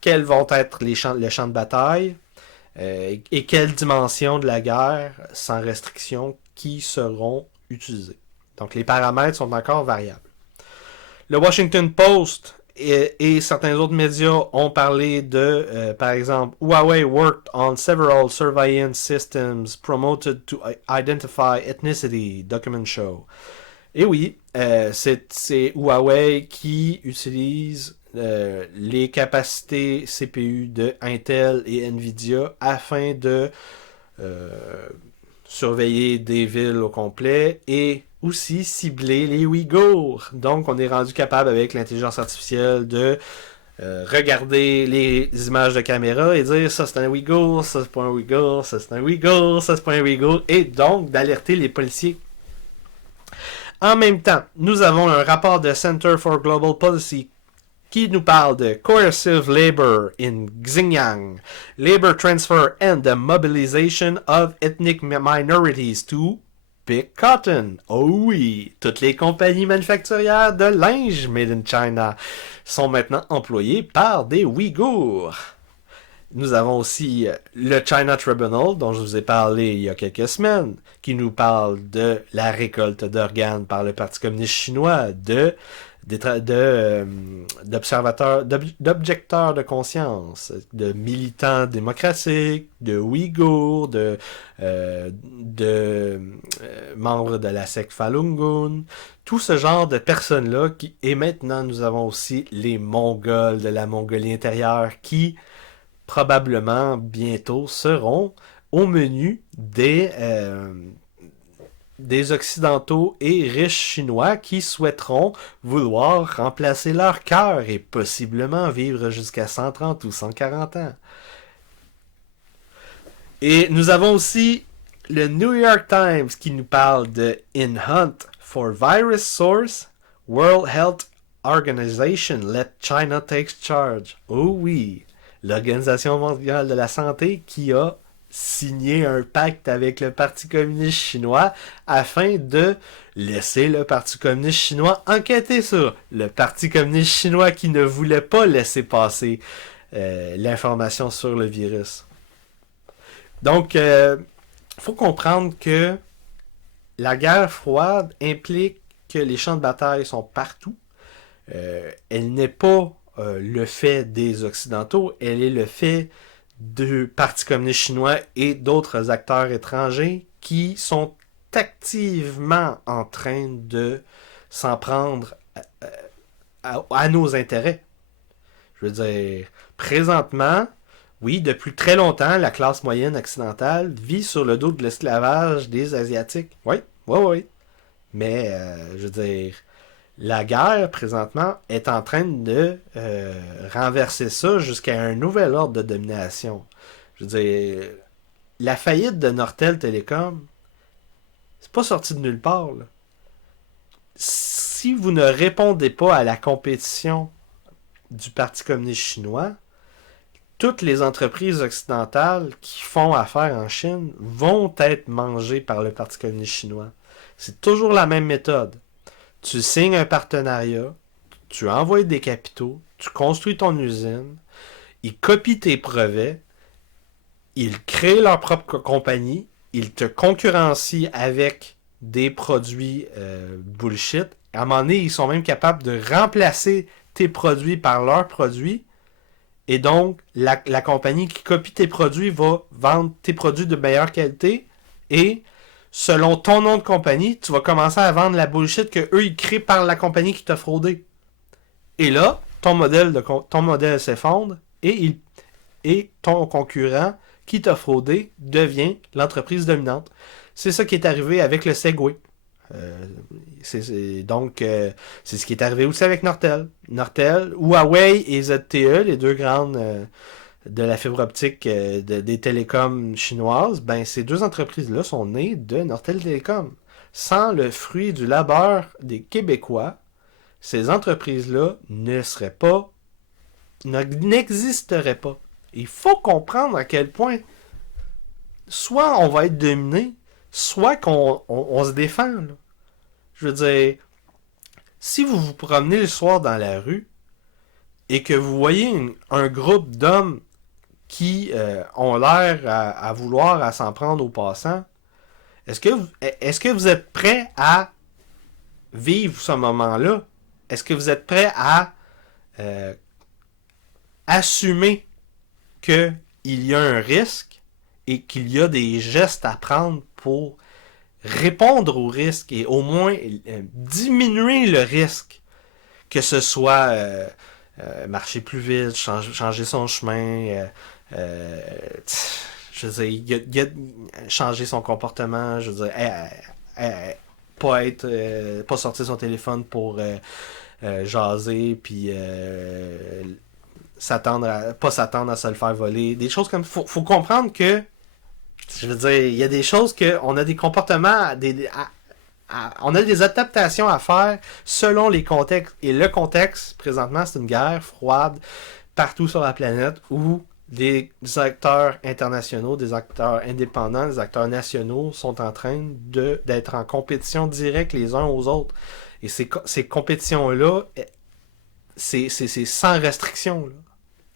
quels vont être les champs de bataille et quelles dimensions de la guerre sans restriction qui seront utilisées. Donc les paramètres sont encore variables. Le Washington Post et certains autres médias ont parlé de, par exemple, Huawei worked on several surveillance systems promoted to identify ethnicity, document show. Et oui, c'est Huawei qui utilise les capacités CPU de Intel et Nvidia afin de surveiller des villes au complet et aussi cibler les Ouïghours. Donc, on est rendu capable avec l'intelligence artificielle de regarder les images de caméra et dire ça c'est un Ouïghour, ça c'est pas un Ouïghour, ça c'est un Ouïghour, ça c'est pas un Ouïghour, et donc d'alerter les policiers. En même temps, nous avons un rapport de Center for Global Policy qui nous parle de coercive labor in Xinjiang, labor transfer and the mobilization of ethnic minorities to pick cotton. Oh oui, toutes les compagnies manufacturières de linge made in China sont maintenant employées par des Ouïghours. Nous avons aussi le China Tribunal, dont je vous ai parlé il y a quelques semaines, qui nous parle de la récolte d'organes par le Parti communiste chinois, d'observateurs, d'objecteurs de conscience, de militants démocratiques, de Ouïghours, de membres de la secte Falun Gong, tout ce genre de personnes-là. Et maintenant, nous avons aussi les Mongols de la Mongolie intérieure qui, probablement, bientôt, seront au menu des Occidentaux et riches Chinois qui souhaiteront vouloir remplacer leur cœur et possiblement vivre jusqu'à 130 ou 140 ans. Et nous avons aussi le New York Times qui nous parle de In Hunt for Virus Source, World Health Organization let China take charge. Oh oui, l'Organisation mondiale de la santé qui a signé un pacte avec le Parti communiste chinois afin de laisser le Parti communiste chinois enquêter sur le Parti communiste chinois qui ne voulait pas laisser passer l'information sur le virus. Donc, faut comprendre que la guerre froide implique que les champs de bataille sont partout. Elle n'est pas le fait des Occidentaux, elle est le fait du Parti communiste chinois et d'autres acteurs étrangers qui sont activement en train de s'en prendre à nos intérêts. Je veux dire, présentement, oui, depuis très longtemps, la classe moyenne occidentale vit sur le dos de l'esclavage des Asiatiques. Oui, oui, oui. Mais, je veux dire, la guerre, présentement, est en train de renverser ça jusqu'à un nouvel ordre de domination. Je veux dire, la faillite de Nortel Télécom, c'est pas sorti de nulle part, là. Si vous ne répondez pas à la compétition du Parti communiste chinois, toutes les entreprises occidentales qui font affaire en Chine vont être mangées par le Parti communiste chinois. C'est toujours la même méthode. Tu signes un partenariat, tu envoies des capitaux, tu construis ton usine, ils copient tes brevets, ils créent leur propre compagnie, ils te concurrencient avec des produits bullshit. À un moment donné, ils sont même capables de remplacer tes produits par leurs produits. Et donc, la compagnie qui copie tes produits va vendre tes produits de meilleure qualité. Et selon ton nom de compagnie, tu vas commencer à vendre la bullshit que eux ils créent par la compagnie qui t'a fraudé. Et là, ton modèle s'effondre et ton concurrent qui t'a fraudé devient l'entreprise dominante. C'est ça qui est arrivé avec le Segway. C'est ce qui est arrivé aussi avec Nortel. Nortel, Huawei et ZTE, les deux grandes de la fibre optique des télécoms chinoises, ben ces deux entreprises-là sont nées de Nortel Télécom. Sans le fruit du labeur des Québécois, ces entreprises-là n'existeraient pas. Il faut comprendre à quel point soit on va être dominé, soit qu'on se défend. Là. Je veux dire, si vous vous promenez le soir dans la rue et que vous voyez un groupe d'hommes qui ont l'air à vouloir à s'en prendre aux passants, est-ce que vous êtes prêt à vivre ce moment-là? Est-ce que vous êtes prêt à assumer qu'il y a un risque et qu'il y a des gestes à prendre pour répondre au risque et au moins diminuer le risque, que ce soit marcher plus vite, changer son chemin, je veux dire, changer son comportement, je veux dire, pas sortir son téléphone pour jaser, puis pas s'attendre à se le faire voler, des choses comme faut comprendre que, je veux dire, il y a des choses que on a des comportements, on a des adaptations à faire selon les contextes. Et le contexte, présentement, c'est une guerre froide partout sur la planète où des acteurs internationaux, des acteurs indépendants, des acteurs nationaux sont en train d'être en compétition directe les uns aux autres. Et ces compétitions-là, c'est sans restriction. Là.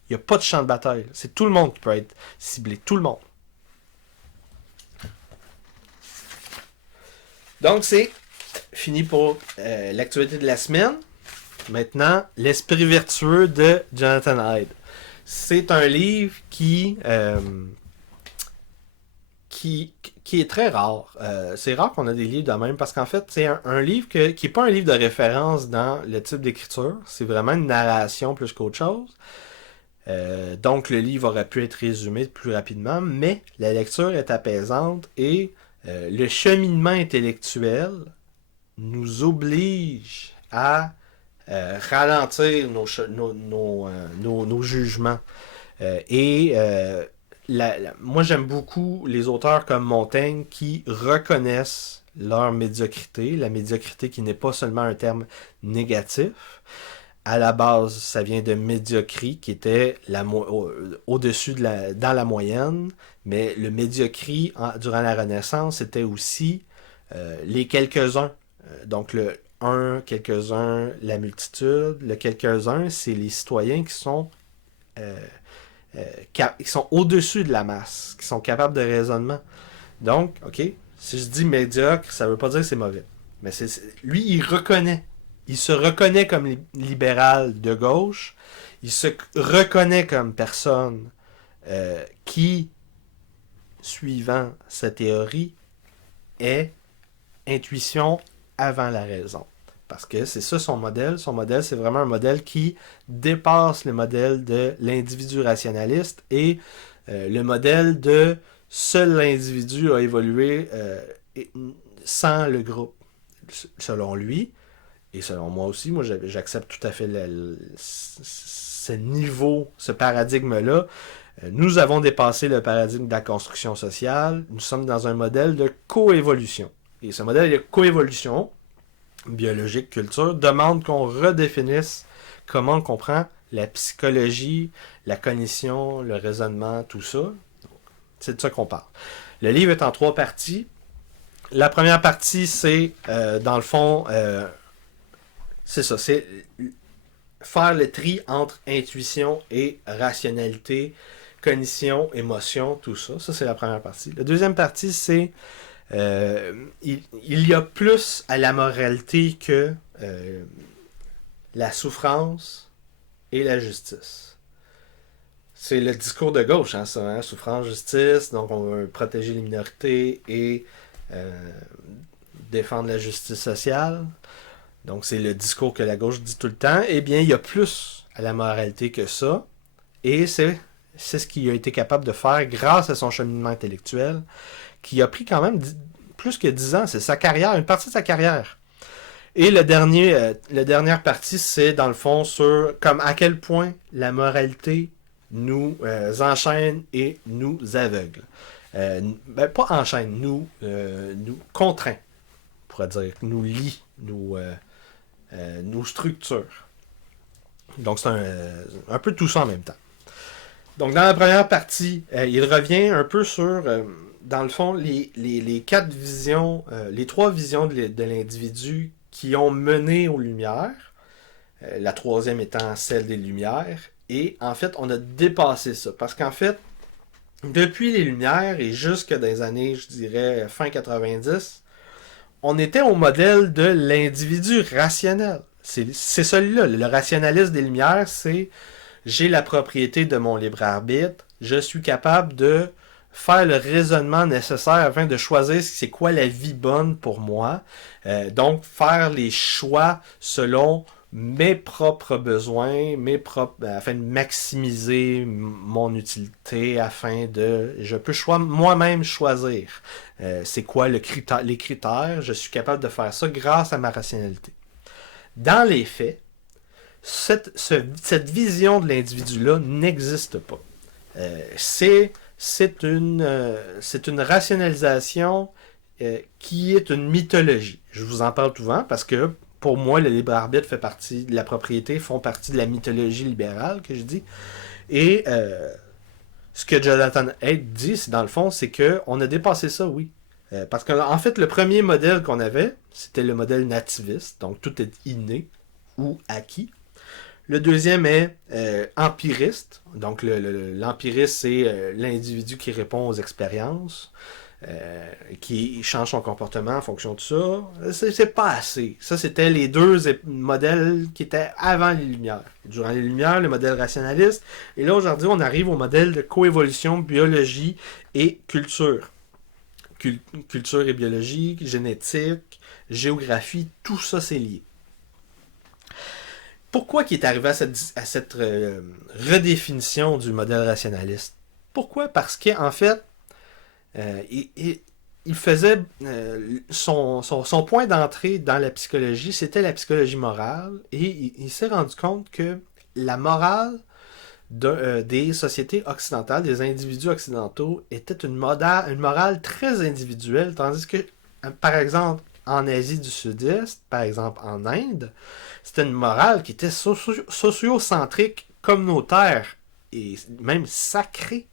Il n'y a pas de champ de bataille. C'est tout le monde qui peut être ciblé. Tout le monde. Donc, c'est fini pour l'actualité de la semaine. Maintenant, L'Esprit vertueux de Jonathan Haidt. C'est un livre qui est très rare. C'est rare qu'on a des livres de même parce qu'en fait, c'est un livre qui n'est pas un livre de référence dans le type d'écriture. C'est vraiment une narration plus qu'autre chose. Donc, le livre aurait pu être résumé plus rapidement, mais la lecture est apaisante et le cheminement intellectuel nous oblige à ralentir nos jugements. Moi, j'aime beaucoup les auteurs comme Montaigne qui reconnaissent leur médiocrité, la médiocrité qui n'est pas seulement un terme négatif. À la base, ça vient de médiocrie, qui était au-dessus dans la moyenne, mais le médiocrie, durant la Renaissance, c'était aussi les quelques-uns. Donc le un, quelques-uns, la multitude. Le quelques-uns, c'est les citoyens qui sont au-dessus de la masse, qui sont capables de raisonnement. Donc, ok, si je dis médiocre, ça veut pas dire que c'est mauvais. Mais lui, il se reconnaît comme libéral de gauche. Il se reconnaît comme personne qui, suivant sa théorie, est intuition avant la raison. Parce que c'est ça son modèle. Son modèle, c'est vraiment un modèle qui dépasse le modèle de l'individu rationaliste et le modèle de seul l'individu a évolué sans le groupe. Selon lui, et selon moi aussi, moi j'accepte tout à fait ce niveau, ce paradigme-là. Nous avons dépassé le paradigme de la construction sociale. Nous sommes dans un modèle de coévolution. Et ce modèle de coévolution, biologique, culture, demande qu'on redéfinisse comment on comprend la psychologie, la cognition, le raisonnement, tout ça. C'est de ça qu'on parle. Le livre est en 3 parties. La première partie, c'est, dans le fond, c'est ça, c'est faire le tri entre intuition et rationalité, cognition, émotion, tout ça. Ça, c'est la première partie. La deuxième partie, c'est il y a plus à la moralité que la souffrance et la justice. C'est le discours de gauche, hein, ça, hein? Souffrance, justice, donc on veut protéger les minorités et défendre la justice sociale. Donc c'est le discours que la gauche dit tout le temps. Eh bien, il y a plus à la moralité que ça. Et c'est ce qu'il a été capable de faire grâce à son cheminement intellectuel, qui a pris quand même plus que 10 ans. C'est sa carrière, une partie de sa carrière. Et la dernière partie, c'est dans le fond sur comme à quel point la moralité nous enchaîne et nous aveugle. Pas enchaîne, nous contraint, on pourrait dire, nous lie, nous structure. Donc c'est un peu tout ça en même temps. Donc dans la première partie, il revient un peu sur, dans le fond, les quatre visions, les trois visions de l'individu qui ont mené aux Lumières. La troisième étant celle des Lumières. Et en fait, on a dépassé ça. Parce qu'en fait, depuis les Lumières et jusque dans les années, je dirais, fin 90, on était au modèle de l'individu rationnel. C'est celui-là. Le rationalisme des Lumières, c'est j'ai la propriété de mon libre arbitre, je suis capable de faire le raisonnement nécessaire afin de choisir c'est quoi la vie bonne pour moi. Donc, faire les choix selon mes propres besoins, afin de maximiser mon utilité, afin de... Je peux moi-même choisir c'est quoi les critères. Je suis capable de faire ça grâce à ma rationalité. Dans les faits, cette vision de l'individu-là n'existe pas. C'est une rationalisation qui est une mythologie. Je vous en parle souvent parce que pour moi, le libre arbitre fait partie de la propriété, font partie de la mythologie libérale que je dis. Et ce que Jonathan Haidt dit, dans le fond, c'est qu'on a dépassé ça, oui. Parce qu'en fait, le premier modèle qu'on avait, c'était le modèle nativiste, donc tout est inné ou acquis. Le deuxième est empiriste. Donc, l'empiriste, c'est l'individu qui répond aux expériences, qui change son comportement en fonction de ça. C'est pas assez. Ça, c'était les deux modèles qui étaient avant les Lumières. Durant les Lumières, le modèle rationaliste. Et là, aujourd'hui, on arrive au modèle de coévolution, biologie et culture. Culture et biologie, génétique, géographie, tout ça, c'est lié. Pourquoi il est arrivé à cette redéfinition du modèle rationaliste? Pourquoi? Parce qu'en fait, il faisait son point d'entrée dans la psychologie, c'était la psychologie morale, et il s'est rendu compte que la morale des sociétés occidentales, des individus occidentaux, était une morale très individuelle, tandis que, par exemple, en Asie du Sud-Est, par exemple en Inde, c'était une morale qui était sociocentrique, communautaire et même sacrée.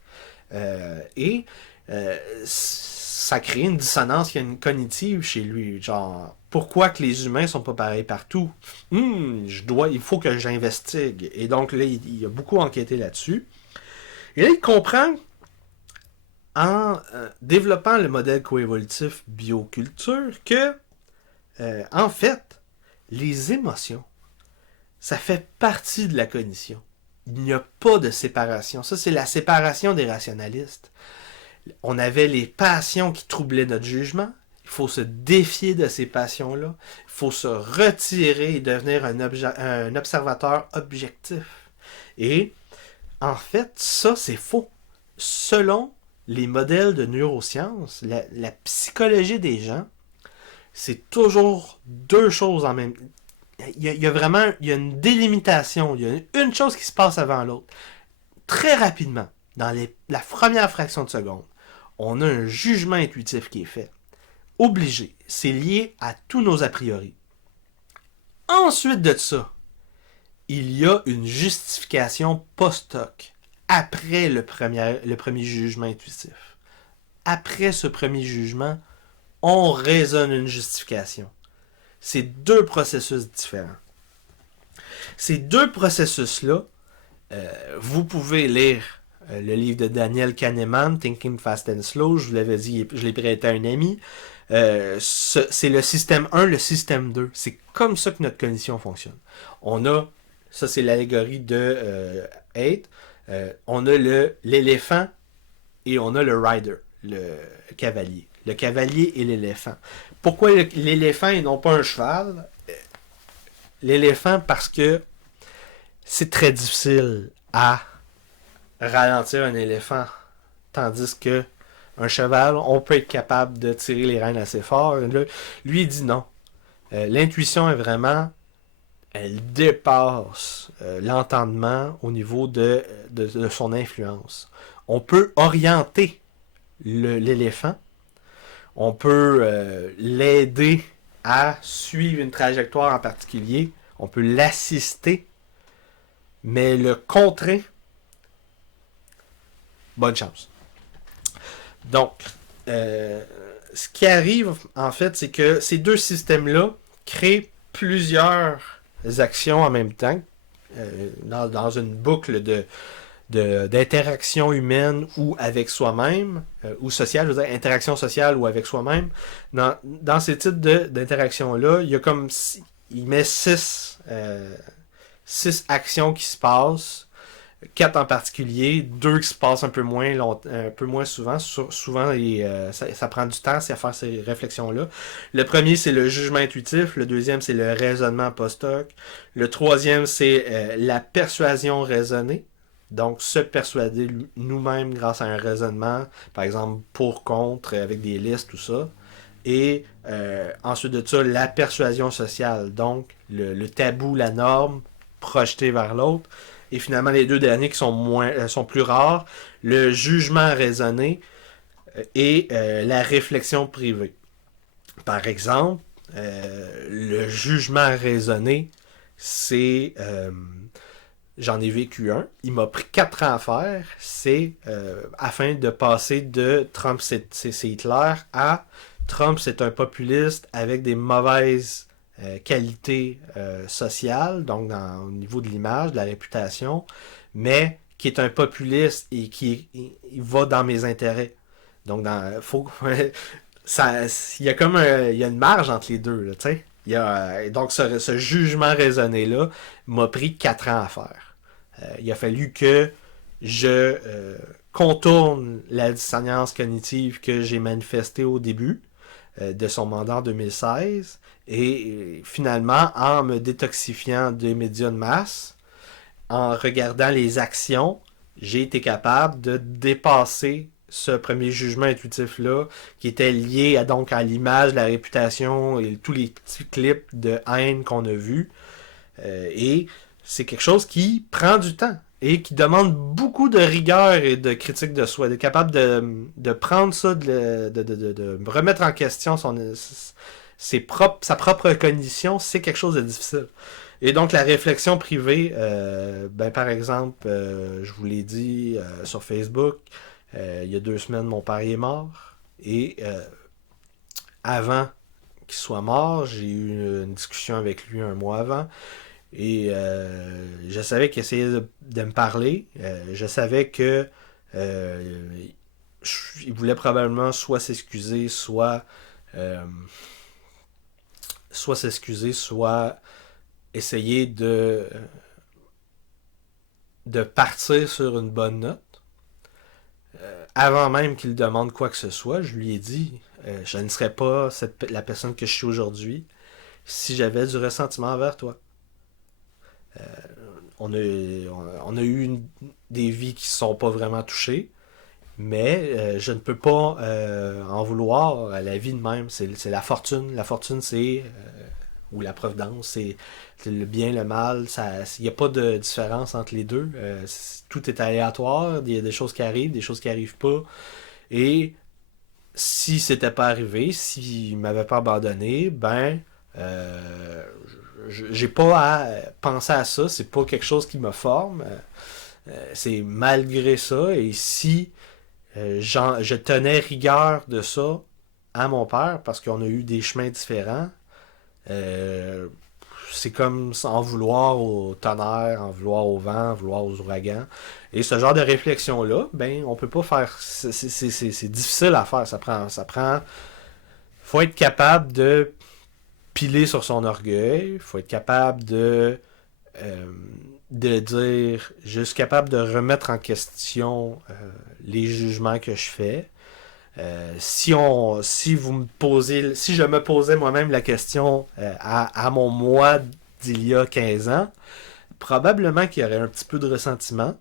Ça crée une dissonance cognitive chez lui. Genre, pourquoi que les humains sont pas pareils partout? Il faut que j'investigue. Et donc là, il a beaucoup enquêté là-dessus. Et là, il comprend, en développant le modèle coévolutif bioculture, que, en fait, les émotions, ça fait partie de la cognition. Il n'y a pas de séparation. Ça, c'est la séparation des rationalistes. On avait les passions qui troublaient notre jugement. Il faut se défier de ces passions-là. Il faut se retirer et devenir un observateur objectif. Et, en fait, ça, c'est faux. Selon les modèles de neurosciences, la psychologie des gens, c'est toujours deux choses en même temps. Il y a une délimitation, il y a une chose qui se passe avant l'autre. Très rapidement, dans la première fraction de seconde, on a un jugement intuitif qui est fait. Obligé. C'est lié à tous nos a priori. Ensuite de ça, il y a une justification post-hoc, après le premier jugement intuitif. Après ce premier jugement, on raisonne une justification. C'est deux processus différents. Ces deux processus-là, vous pouvez lire le livre de Daniel Kahneman, Thinking Fast and Slow, je vous l'avais dit, je l'ai prêté à un ami. C'est le système 1, le système 2. C'est comme ça que notre cognition fonctionne. Ça c'est l'allégorie de Haidt, on a l'éléphant et on a le rider, le cavalier. Le cavalier et l'éléphant. Pourquoi l'éléphant et non pas un cheval? L'éléphant parce que c'est très difficile à ralentir un éléphant. Tandis que un cheval, on peut être capable de tirer les rênes assez fort. Lui, il dit non. L'intuition est vraiment elle dépasse l'entendement au niveau de son influence. On peut orienter l'éléphant, on peut l'aider à suivre une trajectoire en particulier, on peut l'assister, mais le contrer, bonne chance. Donc, ce qui arrive, en fait, c'est que ces deux systèmes-là créent plusieurs actions en même temps, dans une boucle d'interaction humaine ou avec soi-même, ou sociale, je veux dire, interaction sociale ou avec soi-même. Dans ces types d'interaction-là, il y a comme, il met six actions qui se passent, 4 en particulier, 2 qui se passent un peu moins souvent. Souvent, ça prend du temps à faire ces réflexions-là. Le premier, c'est le jugement intuitif. Le deuxième, c'est le raisonnement post-hoc. Le troisième, c'est la persuasion raisonnée. Donc, se persuader nous-mêmes grâce à un raisonnement, par exemple, pour, contre, avec des listes, tout ça. Et ensuite de ça, la persuasion sociale. Donc, le tabou, la norme, projeté vers l'autre. Et finalement, les deux derniers qui sont plus rares, le jugement raisonné et la réflexion privée. Par exemple, le jugement raisonné, c'est... j'en ai vécu un. Il m'a pris 4 ans à faire. C'est afin de passer de Trump, c'est Hitler, à Trump, c'est un populiste avec des mauvaises qualité sociale, donc au niveau de l'image, de la réputation, mais qui est un populiste et il va dans mes intérêts. Donc, il y a comme il y a une marge entre les deux, tu sais. Donc, ce jugement raisonné-là m'a pris 4 ans à faire. Il a fallu que je contourne la dissonance cognitive que j'ai manifestée au début de son mandat en 2016. Et finalement, en me détoxifiant des médias de masse, en regardant les actions, j'ai été capable de dépasser ce premier jugement intuitif-là, qui était lié donc à l'image, la réputation et tous les petits clips de haine qu'on a vus. Et c'est quelque chose qui prend du temps et qui demande beaucoup de rigueur et de critique de soi, d'être capable de prendre ça, de remettre en question sa propre cognition, c'est quelque chose de difficile. Et donc la réflexion privée, par exemple, je vous l'ai dit sur Facebook, il y a 2 semaines, mon père est mort. Et avant qu'il soit mort, j'ai eu une discussion avec lui 1 mois avant. Et je savais qu'il essayait de me parler. Je savais que il voulait probablement soit s'excuser, soit essayer de partir sur une bonne note. Avant même qu'il demande quoi que ce soit, je lui ai dit je ne serais pas la personne que je suis aujourd'hui si j'avais du ressentiment envers toi. On a eu des vies qui ne sont pas vraiment touchées, mais je ne peux pas en vouloir à la vie de même. C'est la fortune. La fortune, c'est ou la providence, c'est le bien, le mal. Il n'y a pas de différence entre les deux. Tout est aléatoire. Il y a des choses qui arrivent, des choses qui n'arrivent pas. Et si c'était pas arrivé, s'il m'avait pas abandonné, j'ai pas à penser à ça. C'est pas quelque chose qui me forme. C'est malgré ça. Et si je tenais rigueur de ça à mon père, parce qu'on a eu des chemins différents, c'est comme en vouloir au tonnerre, en vouloir au vent, en vouloir aux ouragans. Et ce genre de réflexion-là, on peut pas faire. C'est difficile à faire. Ça prend. Faut être capable de piler sur son orgueil. Faut être capable de dire. Je suis capable de remettre en question les jugements que je fais. Si je me posais moi-même la question à mon moi d'il y a 15 ans, probablement qu'il y aurait un petit peu de ressentiment,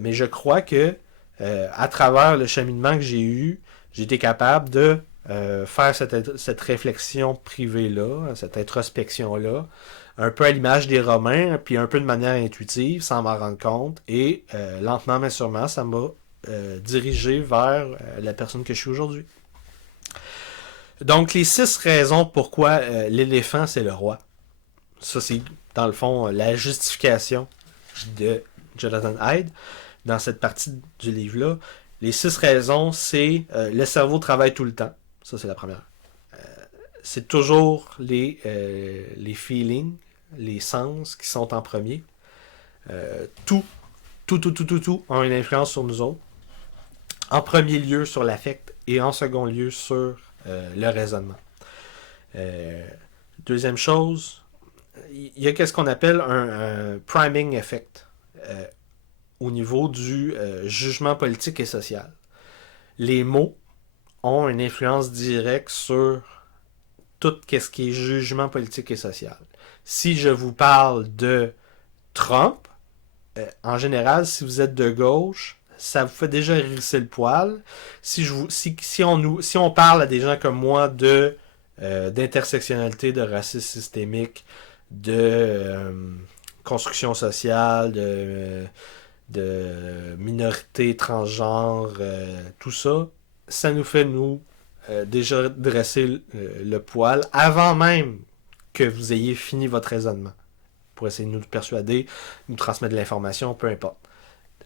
mais je crois que à travers le cheminement que j'ai eu, j'ai été capable de faire cette réflexion privée-là, cette introspection-là, un peu à l'image des Romains, puis un peu de manière intuitive, sans m'en rendre compte. Et lentement mais sûrement, ça m'a dirigé vers la personne que je suis aujourd'hui. Donc, les 6 raisons pourquoi l'éléphant, c'est le roi. Ça, c'est, dans le fond, la justification de Jonathan Haidt dans cette partie du livre-là. Les 6 raisons, c'est le cerveau travaille tout le temps. Ça, c'est la première. C'est toujours les feelings, les sens qui sont en premier. Tout ont une influence sur nous autres. En premier lieu sur l'affect et en second lieu sur le raisonnement. Deuxième chose, il y a ce qu'on appelle un priming effect au niveau du jugement politique et social. Les mots ont une influence directe sur tout ce qui est jugement politique et social. Si je vous parle de Trump, en général, si vous êtes de gauche, ça vous fait déjà hérisser le poil. Si on parle à des gens comme moi d'intersectionnalité, de racisme systémique, de construction sociale, de minorité transgenre, tout ça, ça nous fait déjà dresser le poil avant même que vous ayez fini votre raisonnement pour essayer de nous persuader, nous transmettre de l'information, peu importe.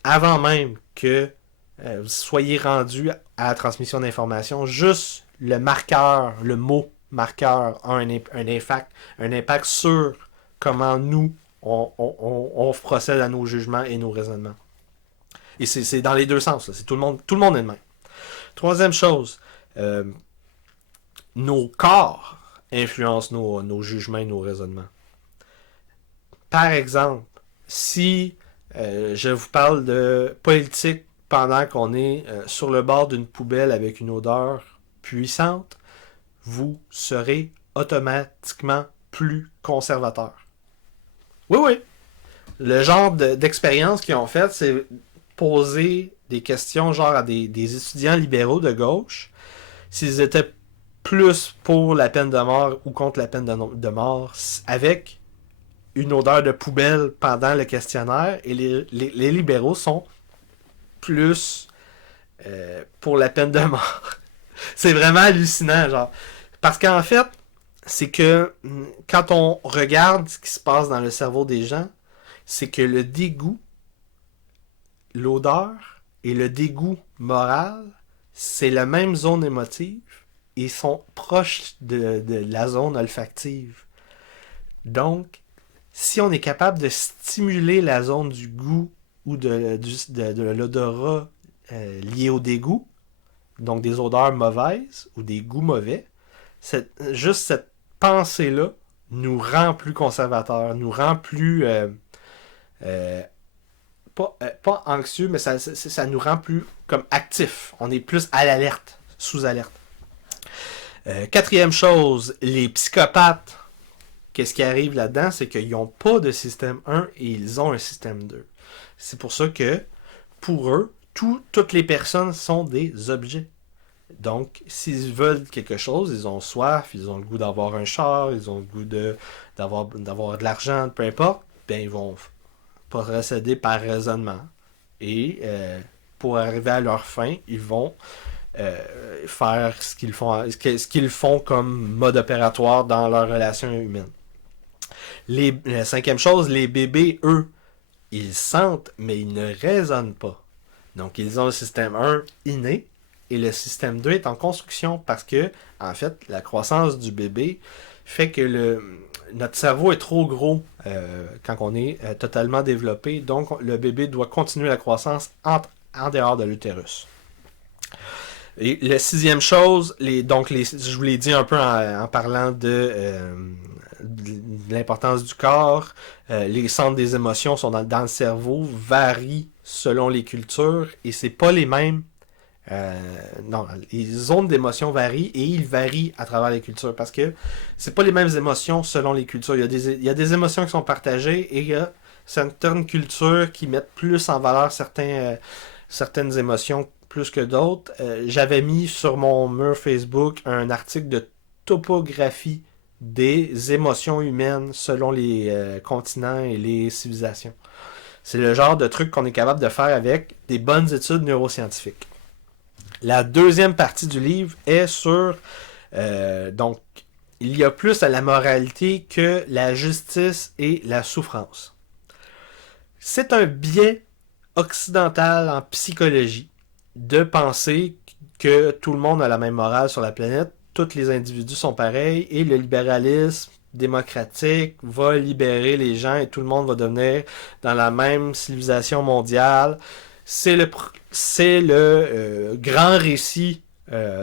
Avant même que vous soyez rendu à la transmission d'informations, juste le marqueur, le mot marqueur a un impact sur comment nous, on procède à nos jugements et nos raisonnements. Et c'est dans les deux sens. Là. C'est tout le monde est de même. Troisième chose, nos corps influencent nos jugements et nos raisonnements. Par exemple, si je vous parle de politique pendant qu'on est sur le bord d'une poubelle avec une odeur puissante, vous serez automatiquement plus conservateur. Oui. Le genre d'expérience qu'ils ont faite, c'est poser des questions genre à des étudiants libéraux de gauche, s'ils étaient plus pour la peine de mort ou contre la peine de mort, avec une odeur de poubelle pendant le questionnaire, et les libéraux sont plus pour la peine de mort. C'est vraiment hallucinant, genre. Parce qu'en fait, c'est que quand on regarde ce qui se passe dans le cerveau des gens, c'est que le dégoût, l'odeur et le dégoût moral, c'est la même zone émotive et sont proches de la zone olfactive. Donc, si on est capable de stimuler la zone du goût ou de l'odorat lié au dégoût, donc des odeurs mauvaises ou des goûts mauvais, juste cette pensée-là nous rend plus conservateurs, nous rend plus pas anxieux, mais ça nous rend plus comme actifs. On est plus à l'alerte, sous alerte. Quatrième chose, les psychopathes, qu'est-ce qui arrive là-dedans, c'est qu'ils n'ont pas de système 1 et ils ont un système 2. C'est pour ça que, pour eux, toutes les personnes sont des objets. Donc, s'ils veulent quelque chose, ils ont soif, ils ont le goût d'avoir un char, ils ont le goût d'avoir de l'argent, peu importe, ben ils vont procéder par raisonnement. Et pour arriver à leur fin, ils vont faire ce qu'ils font comme mode opératoire dans leur relation humaine. La cinquième chose, les bébés, eux, ils sentent, mais ils ne raisonnent pas. Donc, ils ont le système 1 inné, et le système 2 est en construction parce que, en fait, la croissance du bébé fait que notre cerveau est trop gros quand on est totalement développé. Donc, le bébé doit continuer la croissance en dehors de l'utérus. Et la sixième chose, je vous l'ai dit un peu en parlant de l'importance du corps, les centres des émotions sont dans le cerveau, varient selon les cultures et c'est pas les mêmes. Les zones d'émotions varient et ils varient à travers les cultures parce que c'est pas les mêmes émotions selon les cultures. Il y a des émotions qui sont partagées et il y a certaines cultures qui mettent plus en valeur certaines émotions plus que d'autres. J'avais mis sur mon mur Facebook un article de topographie des émotions humaines selon les continents et les civilisations. C'est le genre de truc qu'on est capable de faire avec des bonnes études neuroscientifiques. La deuxième partie du livre est sur... donc, il y a plus à la moralité que la justice et la souffrance. C'est un biais occidental en psychologie de penser que tout le monde a la même morale sur la planète, tous les individus sont pareils, et le libéralisme démocratique va libérer les gens et tout le monde va devenir dans la même civilisation mondiale. C'est le grand récit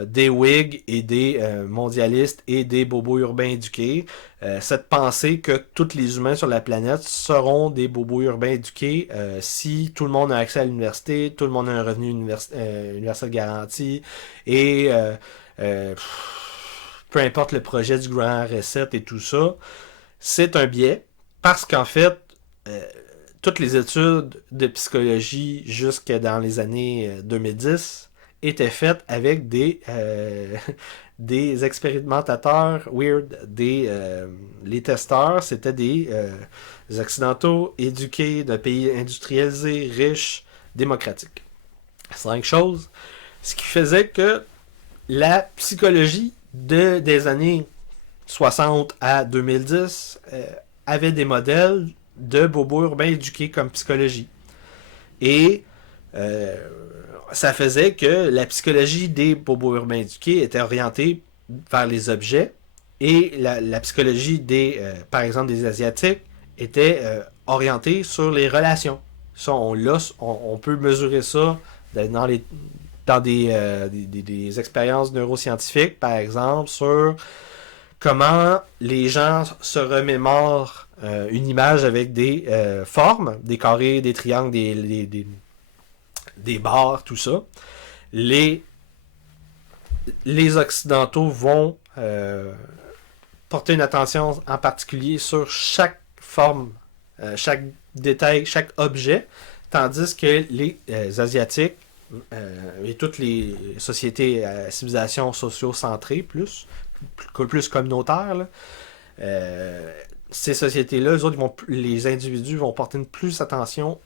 des Whigs et des mondialistes et des bobos urbains éduqués. Cette pensée que tous les humains sur la planète seront des bobos urbains éduqués si tout le monde a accès à l'université, tout le monde a un revenu universel garanti et peu importe le projet du grand reset et tout ça, c'est un biais parce qu'en fait, toutes les études de psychologie jusque dans les années 2010 étaient faites avec des expérimentateurs weird, les testeurs, c'était des occidentaux éduqués de pays industrialisés, riches, démocratiques. 5 choses. Ce qui faisait que la psychologie des années 60 à 2010 avait des modèles de bobos urbains éduqués comme psychologie. Et ça faisait que la psychologie des bobos urbains éduqués était orientée vers les objets et la psychologie par exemple des Asiatiques était orientée sur les relations. Ça, on peut mesurer ça dans des expériences neuroscientifiques, par exemple, sur comment les gens se remémorent une image avec des formes, des carrés, des triangles, des barres, tout ça. Les Occidentaux vont porter une attention en particulier sur chaque forme, chaque détail, chaque objet, tandis que les Asiatiques et toutes les sociétés civilisations socio-centrées, plus communautaires, là, ces sociétés-là, eux autres, les individus vont porter plus attention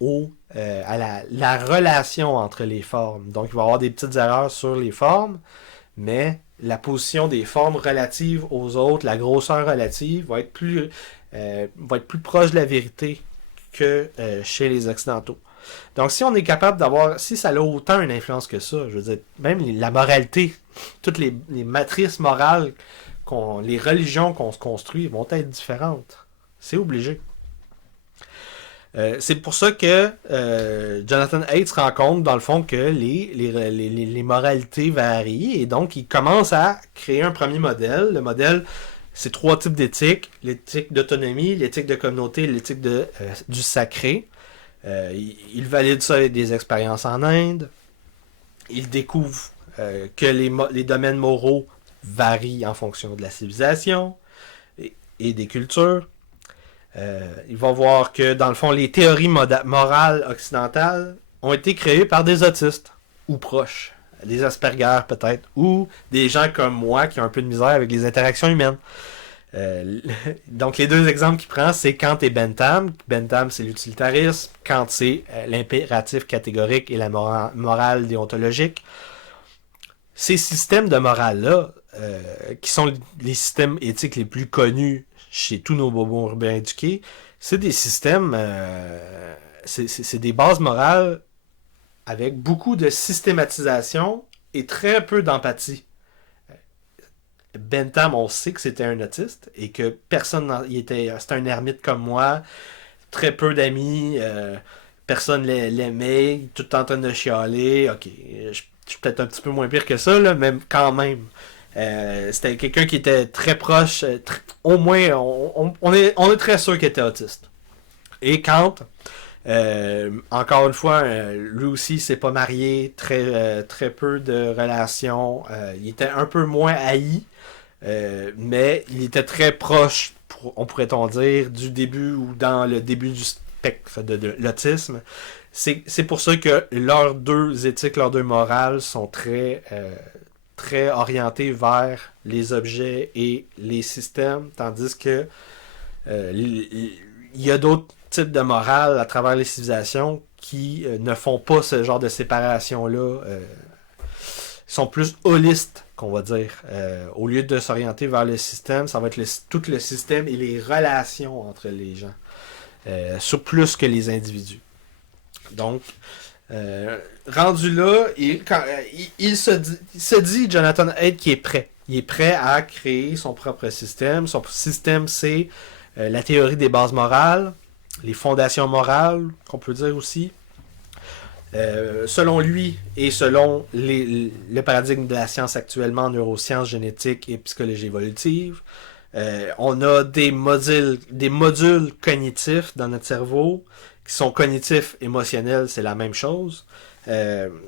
à la relation entre les formes. Donc, il va y avoir des petites erreurs sur les formes, mais la position des formes relatives aux autres, la grosseur relative, va être plus proche de la vérité que chez les Occidentaux. Donc, si on est capable si ça a autant une influence que ça, je veux dire, même la moralité, toutes les matrices morales, les religions qu'on se construit vont être différentes. C'est obligé. C'est pour ça que Jonathan Haidt se rend compte, dans le fond, que les moralités varient, et donc il commence à créer un premier modèle. Le modèle, c'est 3 types d'éthique: l'éthique d'autonomie, l'éthique de communauté et l'éthique du sacré. Il valide ça avec des expériences en Inde. Il découvre que les domaines moraux varient en fonction de la civilisation et des cultures. Il va voir que, dans le fond, les théories morales occidentales ont été créées par des autistes, ou proches, des Asperger peut-être, ou des gens comme moi qui ont un peu de misère avec les interactions humaines. Donc, les 2 exemples qu'il prend, c'est Kant et Bentham. Bentham, c'est l'utilitarisme. Kant, c'est l'impératif catégorique et la morale déontologique. Ces systèmes de morale-là, qui sont les systèmes éthiques les plus connus chez tous nos bobos urbains éduqués, c'est des systèmes, c'est des bases morales avec beaucoup de systématisation et très peu d'empathie. Bentham, on sait que c'était un autiste et que c'était un ermite comme moi, très peu d'amis, personne l'aimait, tout en train de chialer. Ok, je suis peut-être un petit peu moins pire que ça, là, mais quand même. C'était quelqu'un qui était très proche, au moins, on est très sûr qu'il était autiste. Et Kant, encore une fois, lui aussi s'est pas marié, très peu de relations, il était un peu moins haï, mais il était très proche, on pourrait-on dire, du début ou dans le début du spectre de l'autisme. C'est pour ça que leurs 2 éthiques, leurs 2 morales sont très très orienté vers les objets et les systèmes, tandis que il y a d'autres types de morale à travers les civilisations qui ne font pas ce genre de séparation-là. Sont plus holistes, qu'on va dire. Au lieu de s'orienter vers le système, ça va être tout le système et les relations entre les gens. Sur plus que les individus. Donc, rendu là, il se dit, Jonathan Haidt, qu'il est prêt. Il est prêt à créer son propre système. Son système, c'est la théorie des bases morales, les fondations morales, qu'on peut dire aussi. Selon lui et selon le paradigme de la science actuellement en neurosciences, génétique et psychologie évolutive, on a des modules cognitifs dans notre cerveau qui sont cognitifs, émotionnels, c'est la même chose,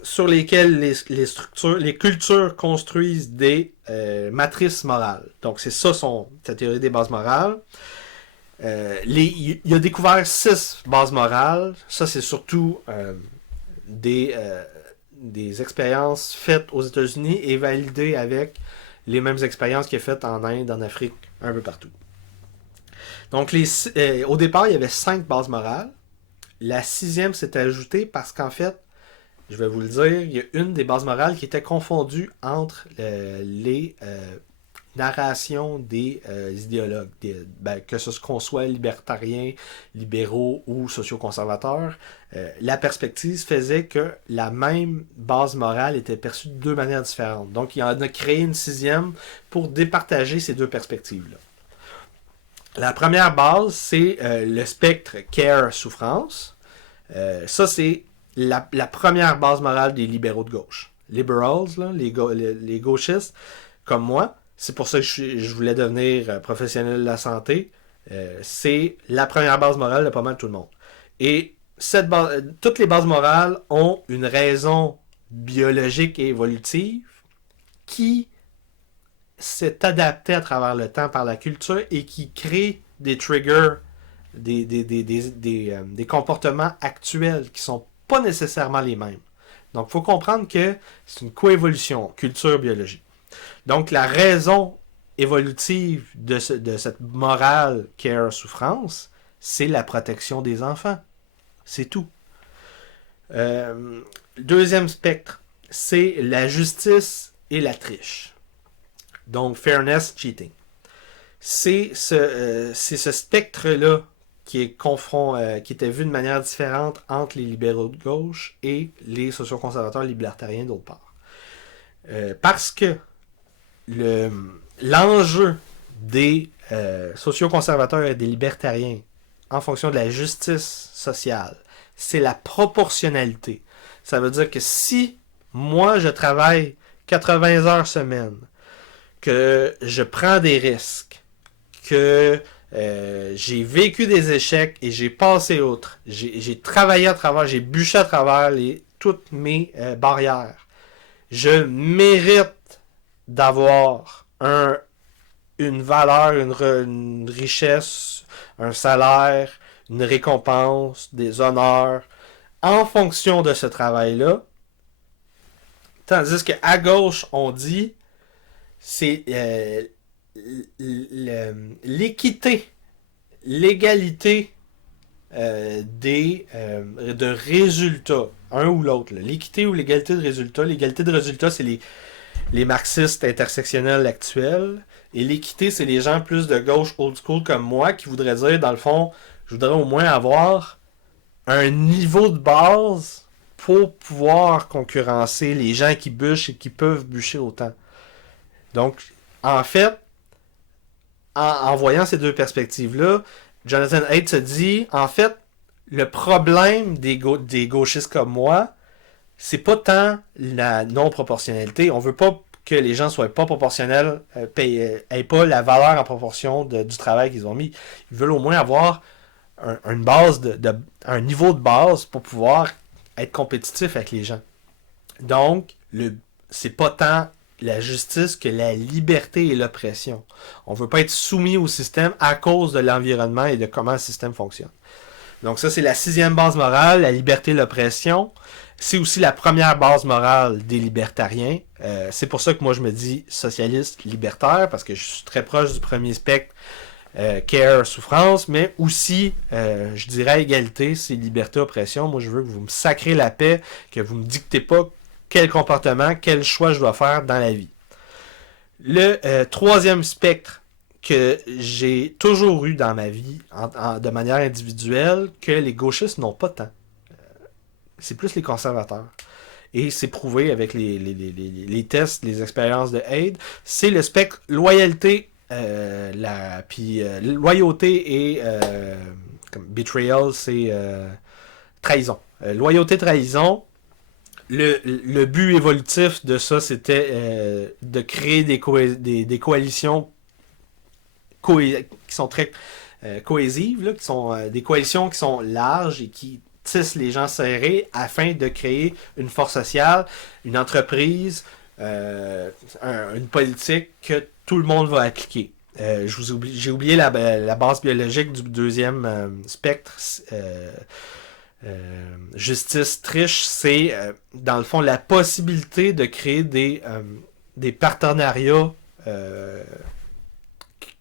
sur lesquels les cultures construisent des matrices morales. Donc c'est ça sa théorie des bases morales. Il a découvert 6 bases morales. Ça c'est surtout des expériences faites aux États-Unis et validées avec les mêmes expériences qu'il a faites en Inde, en Afrique, un peu partout. Donc, au départ, il y avait 5 bases morales. La 6e s'est ajoutée parce qu'en fait, je vais vous le dire, il y a une des bases morales qui était confondue entre les narrations des idéologues, que ce qu'on soit libertarien, libéraux ou socioconservateurs. La perspective faisait que la même base morale était perçue de 2 manières différentes. Donc, il en a créé une 6e pour départager ces 2 perspectives-là. La première base, c'est le spectre care-souffrance. Ça, c'est la première base morale des libéraux de gauche. Liberals, là, les gauchistes, comme moi, c'est pour ça que je voulais devenir professionnel de la santé. C'est la première base morale de pas mal tout le monde. Et toutes les bases morales ont une raison biologique et évolutive qui s'est adaptée à travers le temps par la culture et qui crée des triggers, des comportements actuels qui sont pas nécessairement les mêmes. Donc, il faut comprendre que c'est une coévolution culture-biologie. Donc, la raison évolutive de cette morale care-souffrance, c'est la protection des enfants. C'est tout. Deuxième spectre, c'est la justice et la triche. Donc, fairness, cheating. C'est ce spectre-là qui était vu de manière différente entre les libéraux de gauche et les socioconservateurs libertariens d'autre part. Parce que l'enjeu des socioconservateurs et des libertariens en fonction de la justice sociale, c'est la proportionnalité. Ça veut dire que si moi je travaille 80 heures semaine, que je prends des risques, que j'ai vécu des échecs et j'ai passé outre, j'ai travaillé à travers, j'ai bûché à travers toutes mes barrières, je mérite d'avoir une valeur, une richesse, un salaire, une récompense, des honneurs, en fonction de ce travail-là. Tandis qu'à gauche, on dit, c'est l'équité, l'égalité de résultats, un ou l'autre. L'équité ou l'égalité de résultats. L'égalité de résultats, c'est les marxistes intersectionnels actuels. Et l'équité, c'est les gens plus de gauche old school comme moi qui voudraient dire, dans le fond, je voudrais au moins avoir un niveau de base pour pouvoir concurrencer les gens qui bûchent et qui peuvent bûcher autant. Donc, en fait, en voyant ces 2 perspectives-là, Jonathan Haidt se dit, en fait, le problème des gauchistes comme moi, c'est pas tant la non-proportionnalité. On veut pas que les gens soient pas proportionnels, aient pas la valeur en proportion du travail qu'ils ont mis. Ils veulent au moins avoir une base un niveau de base pour pouvoir être compétitif avec les gens. Donc, c'est pas tant la justice que la liberté et l'oppression. On veut pas être soumis au système à cause de l'environnement et de comment le système fonctionne. Donc ça, c'est la 6e base morale, la liberté et l'oppression. C'est aussi la première base morale des libertariens. C'est pour ça que moi je me dis socialiste libertaire, parce que je suis très proche du premier spectre, care, souffrance, mais aussi, je dirais égalité, c'est liberté, oppression. Moi je veux que vous me sacrez la paix, que vous me dictez pas quel comportement, quel choix je dois faire dans la vie. Le troisième spectre que j'ai toujours eu dans ma vie, de manière individuelle, que les gauchistes n'ont pas tant. C'est plus les conservateurs. Et c'est prouvé avec les tests, les expériences de Haid. C'est le spectre loyauté, loyauté et comme betrayal, c'est trahison. Loyauté-trahison, le but évolutif de ça, c'était de créer des coalitions qui sont très cohésives, là, qui sont des coalitions qui sont larges et qui tissent les gens serrés afin de créer une force sociale, une entreprise, une politique que tout le monde va appliquer. J'ai oublié la base biologique du deuxième spectre. Justice triche, c'est dans le fond la possibilité de créer des partenariats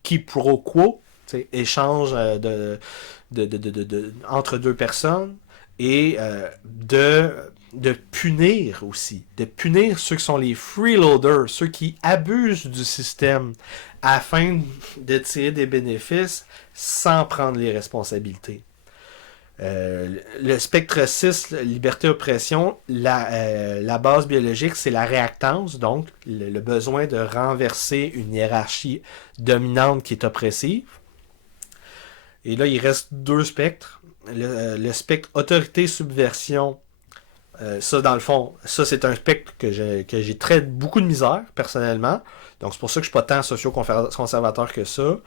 qui pro quo, échange entre deux personnes, et de punir aussi, de punir ceux qui sont les freeloaders, ceux qui abusent du système afin de tirer des bénéfices sans prendre les responsabilités. Le spectre 6, liberté-oppression, la base biologique, c'est la réactance, donc le besoin de renverser une hiérarchie dominante qui est oppressive. Et là, il reste deux spectres. Le spectre autorité-subversion, ça, dans le fond, ça, c'est un spectre que j'ai beaucoup de misère, personnellement. Donc, c'est pour ça que je suis pas tant socio-conservateur que ça.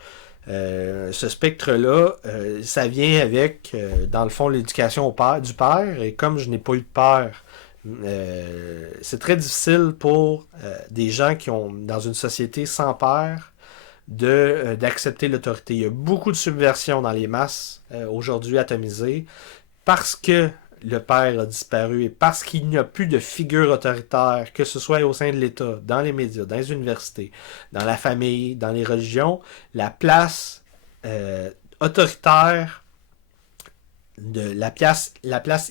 Ce spectre-là, ça vient avec, dans le fond, l'éducation du père. Et comme je n'ai pas eu de père, c'est très difficile pour des gens qui ont, dans une société sans père, d'accepter l'autorité. Il y a beaucoup de subversion dans les masses aujourd'hui atomisées parce que le père a disparu et parce qu'il n'y a plus de figure autoritaire, que ce soit au sein de l'État, dans les médias, dans les universités, dans la famille, dans les religions, la place autoritaire, la place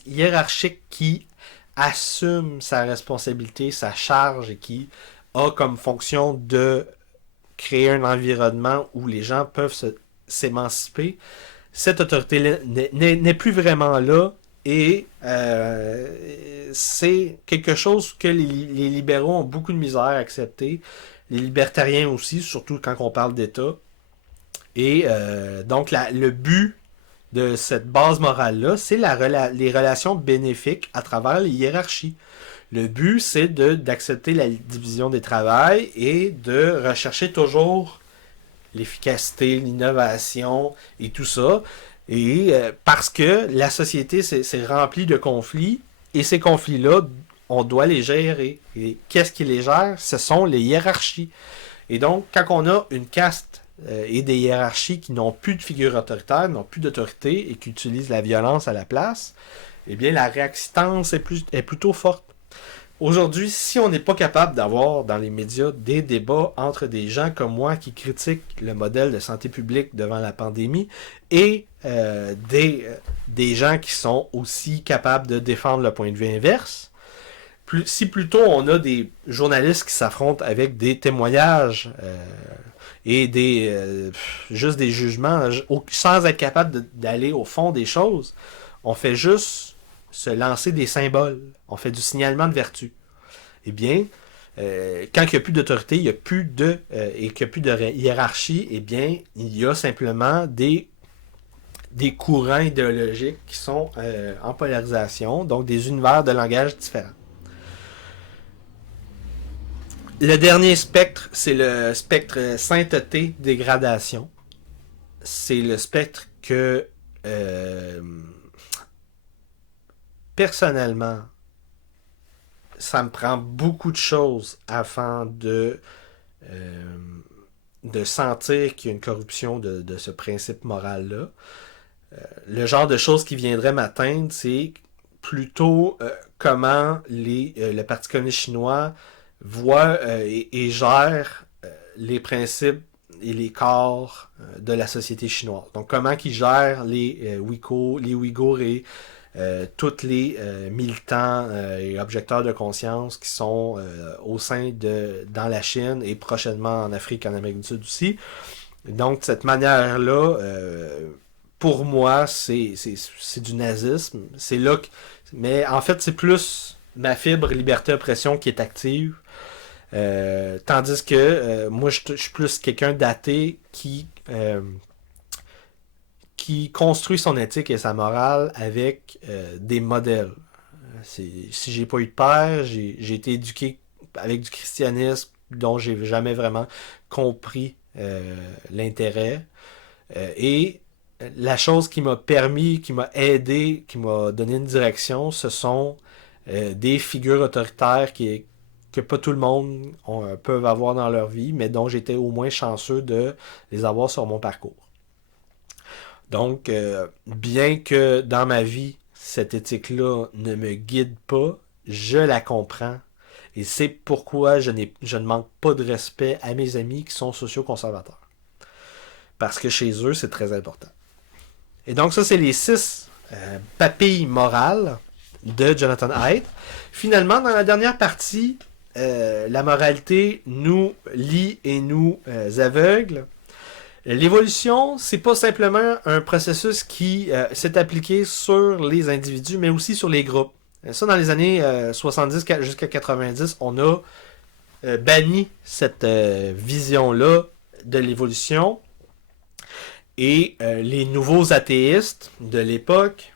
hiérarchique qui assume sa responsabilité, sa charge et qui a comme fonction de créer un environnement où les gens peuvent s'émanciper, cette autorité n'est plus vraiment là. Et c'est quelque chose que les libéraux ont beaucoup de misère à accepter. Les libertariens aussi, surtout quand on parle d'État. Et donc le but de cette base morale-là, c'est les relations bénéfiques à travers les hiérarchies. Le but, c'est d'accepter la division des travails et de rechercher toujours l'efficacité, l'innovation et tout ça. Et parce que la société s'est remplie de conflits, et ces conflits-là, on doit les gérer. Et qu'est-ce qui les gère? Ce sont les hiérarchies. Et donc, quand on a une caste et des hiérarchies qui n'ont plus de figure autoritaire, n'ont plus d'autorité et qui utilisent la violence à la place, eh bien, la réactance est plutôt forte. Aujourd'hui, si on n'est pas capable d'avoir dans les médias des débats entre des gens comme moi qui critiquent le modèle de santé publique devant la pandémie et des gens qui sont aussi capables de défendre le point de vue inverse, si plutôt on a des journalistes qui s'affrontent avec des témoignages et juste des jugements sans être capable d'aller au fond des choses, on fait juste se lancer des symboles. On fait du signalement de vertu. Eh bien, quand il n'y a plus d'autorité, il y a plus et qu'il n'y a plus de hiérarchie, eh bien, il y a simplement des courants idéologiques qui sont en polarisation, donc des univers de langage différents. Le dernier spectre, c'est le spectre sainteté-dégradation. C'est le spectre que personnellement, ça me prend beaucoup de choses afin de sentir qu'il y a une corruption de ce principe moral-là. Le genre de choses qui viendraient m'atteindre, c'est plutôt comment le Parti communiste chinois voit et gère les principes et les corps de la société chinoise. Donc, comment ils gèrent les Ouïghours et tous les militants et objecteurs de conscience qui sont dans la Chine et prochainement en Afrique, en Amérique du Sud aussi. Donc, de cette manière-là, pour moi, c'est du nazisme. C'est là que... Mais en fait, c'est plus ma fibre liberté-oppression qui est active. Tandis que moi, je suis plus quelqu'un d'athée qui construit son éthique et sa morale avec des modèles. Si j'ai pas eu de père, j'ai été éduqué avec du christianisme dont j'ai jamais vraiment compris l'intérêt. Et la chose qui m'a permis, qui m'a aidé, qui m'a donné une direction, ce sont des figures autoritaires que pas tout le monde peuvent avoir dans leur vie, mais dont j'étais au moins chanceux de les avoir sur mon parcours. Donc, bien que dans ma vie, cette éthique-là ne me guide pas, je la comprends. Et c'est pourquoi je ne manque pas de respect à mes amis qui sont socio-conservateurs. Parce que chez eux, c'est très important. Et donc, ça, c'est les 6 papilles morales de Jonathan Haidt. Finalement, dans la dernière partie, la moralité nous lie et nous aveugle. L'évolution, c'est pas simplement un processus qui s'est appliqué sur les individus, mais aussi sur les groupes. Ça, dans les années 70 jusqu'à 90, on a banni cette vision-là de l'évolution. Et les nouveaux athéistes de l'époque,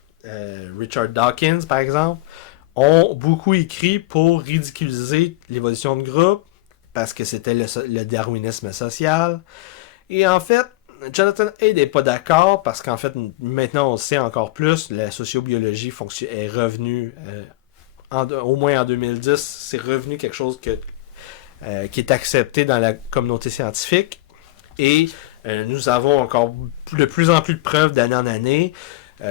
Richard Dawkins par exemple, ont beaucoup écrit pour ridiculiser l'évolution de groupe, parce que c'était le darwinisme social. Et en fait, Jonathan Haidt n'est pas d'accord, parce qu'en fait, maintenant on sait encore plus, la sociobiologie est revenue, au moins en 2010, c'est revenu quelque chose qui est accepté dans la communauté scientifique. Et nous avons encore de plus en plus de preuves d'année en année.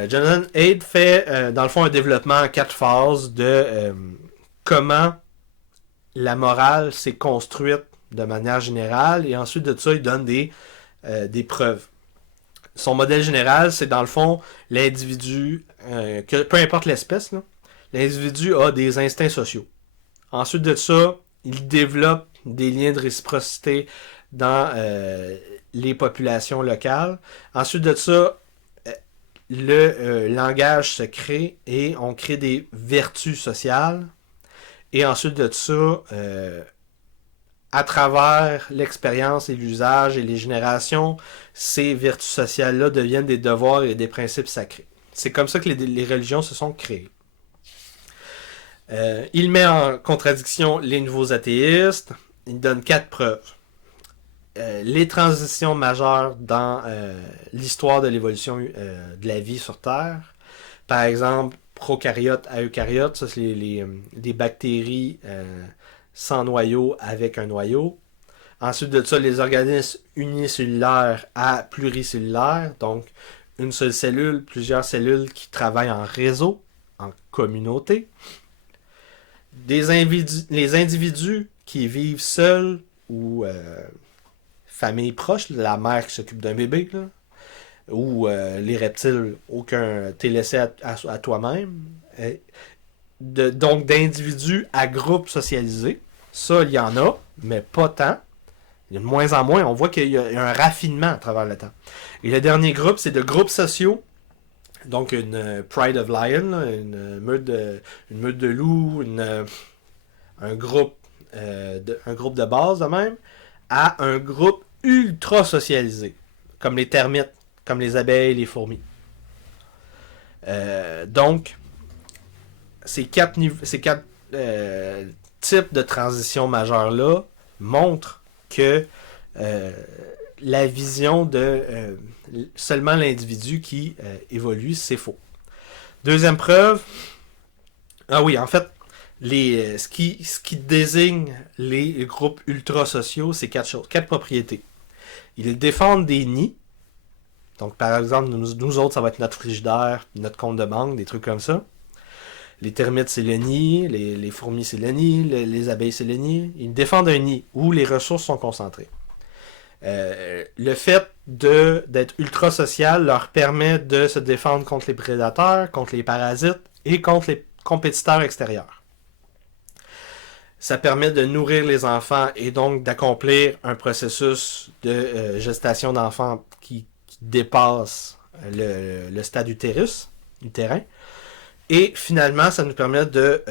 Jonathan Haidt fait, dans le fond, un développement en 4 phases de comment la morale s'est construite de manière générale, et ensuite de ça, il donne des preuves. Son modèle général, c'est dans le fond, l'individu, peu importe l'espèce, là, l'individu a des instincts sociaux. Ensuite de ça, il développe des liens de réciprocité dans les populations locales. Ensuite de ça, le langage se crée et on crée des vertus sociales. Et ensuite de ça, à travers l'expérience et l'usage et les générations, ces vertus sociales-là deviennent des devoirs et des principes sacrés. C'est comme ça que les religions se sont créées. Il met en contradiction les nouveaux athéistes. Il donne 4 preuves. Les transitions majeures dans l'histoire de l'évolution de la vie sur Terre. Par exemple, prokaryotes à eucaryotes, ça c'est les bactéries sans noyau avec un noyau. Ensuite de ça, les organismes unicellulaires à pluricellulaires, donc une seule cellule, plusieurs cellules qui travaillent en réseau, en communauté. Les individus qui vivent seuls ou famille proche, la mère qui s'occupe d'un bébé, là, ou les reptiles, t'es laissé à toi-même. Donc d'individus à groupes socialisés, ça il y en a, mais pas tant. Il y a de moins en moins, on voit qu'il y a un raffinement à travers le temps. Et le dernier groupe, c'est de groupes sociaux. Donc une Pride of Lion, là, une meute de loups, un groupe de base de même, à un groupe ultra socialisé, comme les termites, comme les abeilles, les fourmis. Donc, ces quatre types de transitions majeures-là montrent que la vision de seulement l'individu qui évolue, c'est faux. Deuxième preuve, en fait, ce qui désigne les groupes ultra-sociaux, c'est 4 choses, 4 propriétés. Ils défendent des nids. Donc, par exemple, nous autres, ça va être notre frigidaire, notre compte de banque, des trucs comme ça. Les termites, c'est le nid. Les fourmis, c'est le nid. Les abeilles, c'est le nid. Ils défendent un nid où les ressources sont concentrées. Le fait d'être ultra social leur permet de se défendre contre les prédateurs, contre les parasites et contre les compétiteurs extérieurs. Ça permet de nourrir les enfants et donc d'accomplir un processus de gestation d'enfants qui dépasse le stade utérin. Et finalement, ça nous permet de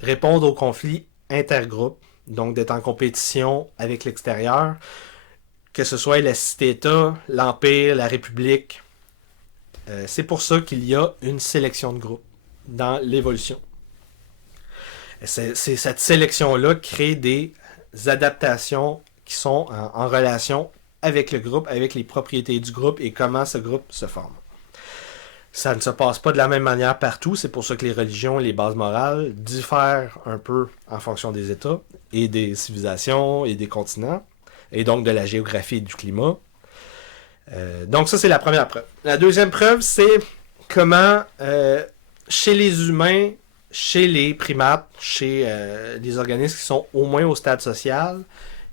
répondre aux conflits intergroupes, donc d'être en compétition avec l'extérieur, que ce soit la cité-État, l'Empire, la République. C'est pour ça qu'il y a une sélection de groupes dans l'évolution. C'est cette sélection-là crée des adaptations qui sont en relation avec le groupe, avec les propriétés du groupe et comment ce groupe se forme. Ça ne se passe pas de la même manière partout, c'est pour ça que les religions et les bases morales diffèrent un peu en fonction des États et des civilisations et des continents, et donc de la géographie et du climat. Donc ça, c'est la première preuve. La deuxième preuve, c'est comment chez les humains, chez les primates, chez les organismes qui sont au moins au stade social,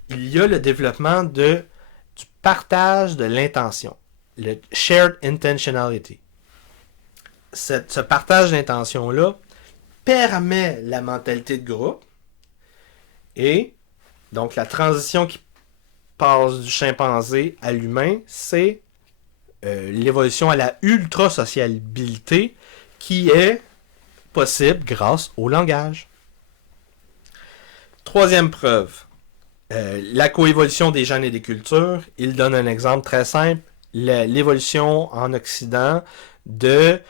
il y a le développement du partage de l'intention, le shared intentionality. Ce partage d'intention-là permet la mentalité de groupe et donc la transition qui passe du chimpanzé à l'humain, c'est l'évolution à la ultra-sociabilité qui est possible grâce au langage. Troisième preuve, la coévolution des gènes et des cultures. Il donne un exemple très simple, l'évolution en Occident dans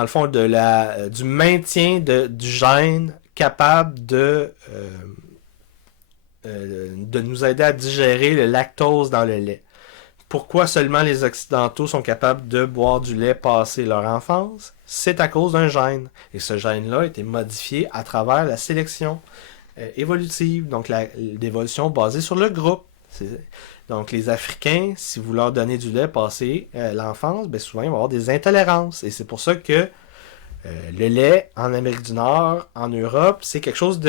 le fond, du maintien du gène capable de nous aider à digérer le lactose dans le lait. Pourquoi seulement les Occidentaux sont capables de boire du lait passé leur enfance? C'est à cause d'un gène. Et ce gène-là a été modifié à travers la sélection évolutive, donc l'évolution basée sur le groupe. Donc les Africains, si vous leur donnez du lait passé l'enfance, ben souvent ils vont avoir des intolérances. Et c'est pour ça que le lait en Amérique du Nord, en Europe, c'est quelque chose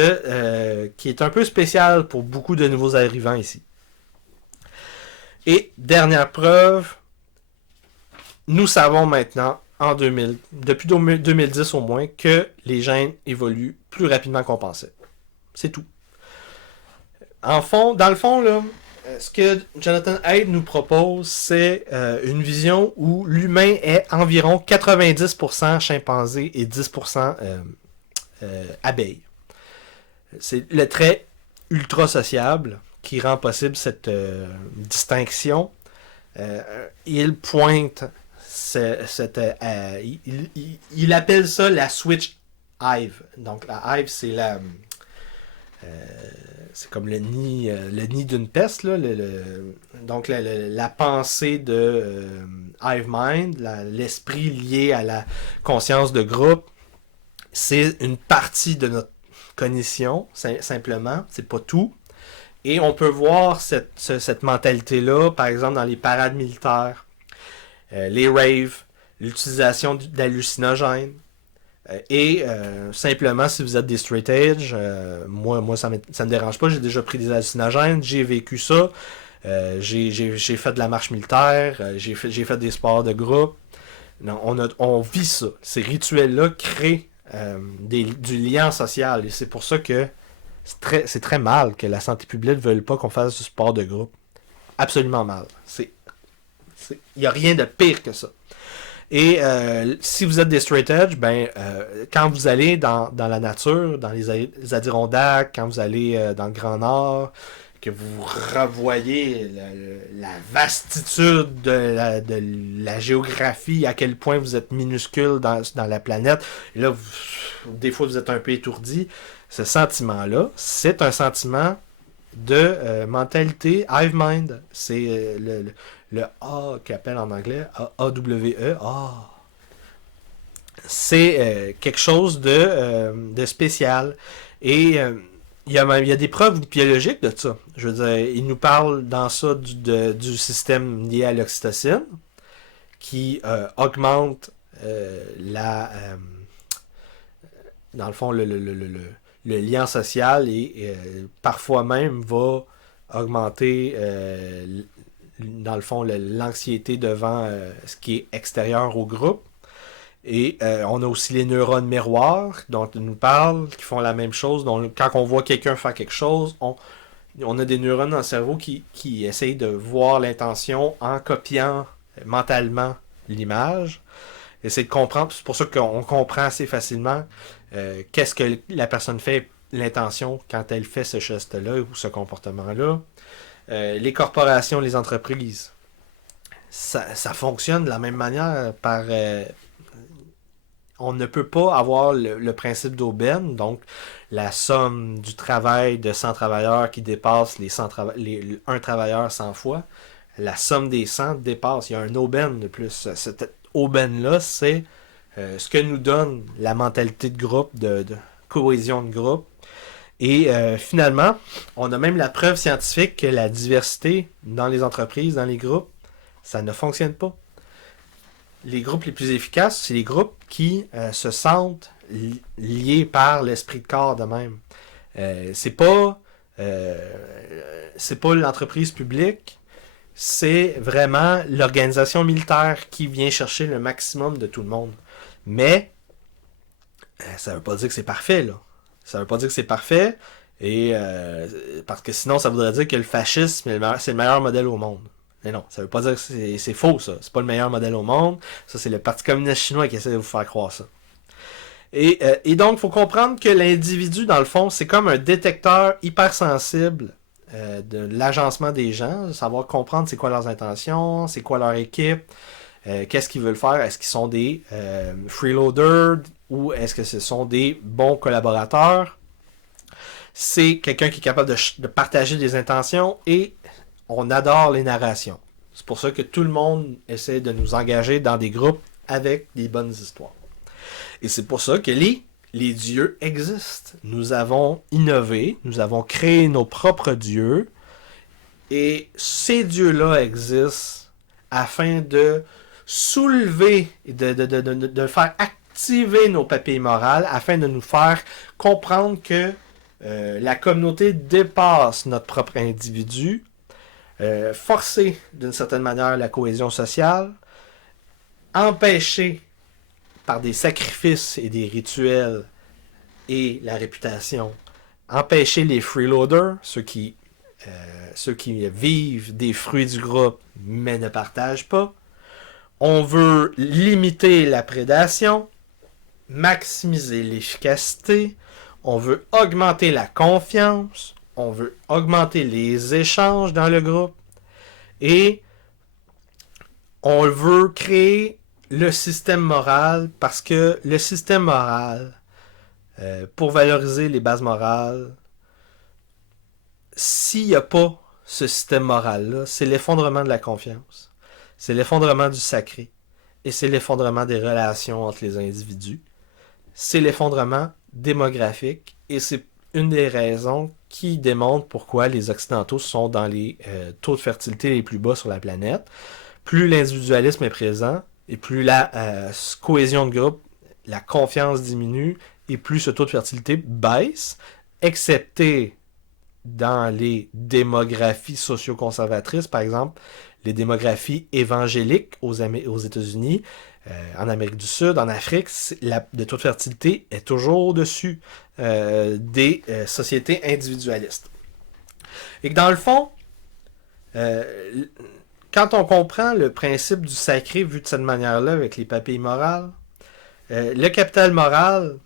qui est un peu spécial pour beaucoup de nouveaux arrivants ici. Et dernière preuve, nous savons maintenant, depuis 2010 au moins, que les gènes évoluent plus rapidement qu'on pensait. C'est tout. Dans le fond, là, ce que Jonathan Haidt nous propose, c'est une vision où l'humain est environ 90% chimpanzé et 10% abeille. C'est le trait ultra sociable qui rend possible cette distinction. Il pointe il appelle ça la switch hive. Donc la hive, c'est c'est comme le nid d'une peste, là, donc la pensée de hive mind, l'esprit lié à la conscience de groupe, c'est une partie de notre cognition, simplement, c'est pas tout. Et on peut voir cette mentalité-là, par exemple, dans les parades militaires, les raves, l'utilisation d'hallucinogènes. Simplement, si vous êtes des straight edge, moi ça me dérange pas, j'ai déjà pris des hallucinogènes, j'ai vécu ça, j'ai fait de la marche militaire, j'ai fait des sports de groupe. Non, on vit ça. Ces rituels-là créent du lien social, et c'est pour ça que c'est très mal que la santé publique ne veuille pas qu'on fasse du sport de groupe. Absolument mal. Il n'y a rien de pire que ça. Et si vous êtes des straight edge, quand vous allez dans la nature, dans les Adirondacks, quand vous allez dans le Grand Nord, que vous revoyez la vastitude de la géographie, à quel point vous êtes minuscule dans la planète, et là, des fois, vous êtes un peu étourdi. Ce sentiment-là, c'est un sentiment de mentalité hive mind. C'est le A qu'ils appellent en anglais AWE. C'est quelque chose de spécial. Et il y a des preuves biologiques de ça. Je veux dire, il nous parle dans ça du système lié à l'oxytocine qui augmente dans le fond, le lien social et parfois même va augmenter, dans le fond, l'anxiété devant ce qui est extérieur au groupe. Et on a aussi les neurones miroirs dont on nous parle, qui font la même chose. Donc, quand on voit quelqu'un faire quelque chose, on a des neurones dans le cerveau qui essayent de voir l'intention en copiant mentalement l'image. Essayer de comprendre, c'est pour ça qu'on comprend assez facilement qu'est-ce que la personne fait, l'intention, quand elle fait ce geste-là ou ce comportement-là. Les corporations, les entreprises, ça fonctionne de la même manière par... on ne peut pas avoir le principe d'aubaine, donc la somme du travail de 100 travailleurs qui dépasse un travailleur 100 fois. La somme des 100 dépasse, il y a un aubaine de plus. Cette aubaine-là, c'est ce que nous donne la mentalité de groupe, de cohésion de groupe. Et finalement, on a même la preuve scientifique que la diversité dans les entreprises, dans les groupes, ça ne fonctionne pas. Les groupes les plus efficaces, c'est les groupes qui se sentent liés par l'esprit de corps de même. C'est pas l'entreprise publique, c'est vraiment l'organisation militaire qui vient chercher le maximum de tout le monde. Mais ça veut pas dire que c'est parfait, là. Ça veut pas dire que c'est parfait, et parce que sinon ça voudrait dire que le fascisme c'est le meilleur modèle au monde. Mais non, ça veut pas dire que c'est faux, ça. C'est pas le meilleur modèle au monde. Ça, c'est le Parti communiste chinois qui essaie de vous faire croire ça. Et donc, il faut comprendre que l'individu, dans le fond, c'est comme un détecteur hypersensible de l'agencement des gens, savoir comprendre c'est quoi leurs intentions, c'est quoi leur équipe, qu'est-ce qu'ils veulent faire, est-ce qu'ils sont des freeloaders ou est-ce que ce sont des bons collaborateurs. C'est quelqu'un qui est capable de partager des intentions et on adore les narrations. C'est pour ça que tout le monde essaie de nous engager dans des groupes avec des bonnes histoires. Et c'est pour ça que les dieux existent. Nous avons innové, nous avons créé nos propres dieux, et ces dieux-là existent afin de soulever, de faire activer nos papilles morales, afin de nous faire comprendre que la communauté dépasse notre propre individu, forcer d'une certaine manière la cohésion sociale, empêcher par des sacrifices et des rituels et la réputation, empêcher les freeloaders, ceux qui vivent des fruits du groupe mais ne partagent pas. On veut limiter la prédation, maximiser l'efficacité, on veut augmenter la confiance, on veut augmenter les échanges dans le groupe et on veut créer le système moral parce que le système moral, pour valoriser les bases morales, s'il n'y a pas ce système moral-là, c'est l'effondrement de la confiance, c'est l'effondrement du sacré et c'est l'effondrement des relations entre les individus, c'est l'effondrement démographique et c'est une des raisons qui démontre pourquoi les Occidentaux sont dans les taux de fertilité les plus bas sur la planète. Plus l'individualisme est présent, et plus la cohésion de groupe, la confiance diminue, et plus ce taux de fertilité baisse, excepté dans les démographies socio-conservatrices, par exemple, les démographies évangéliques aux États-Unis, en Amérique du Sud, en Afrique, le taux de fertilité est toujours au-dessus des sociétés individualistes. Et que dans le fond, quand on comprend le principe du sacré vu de cette manière-là, avec les papilles morales, le capital moral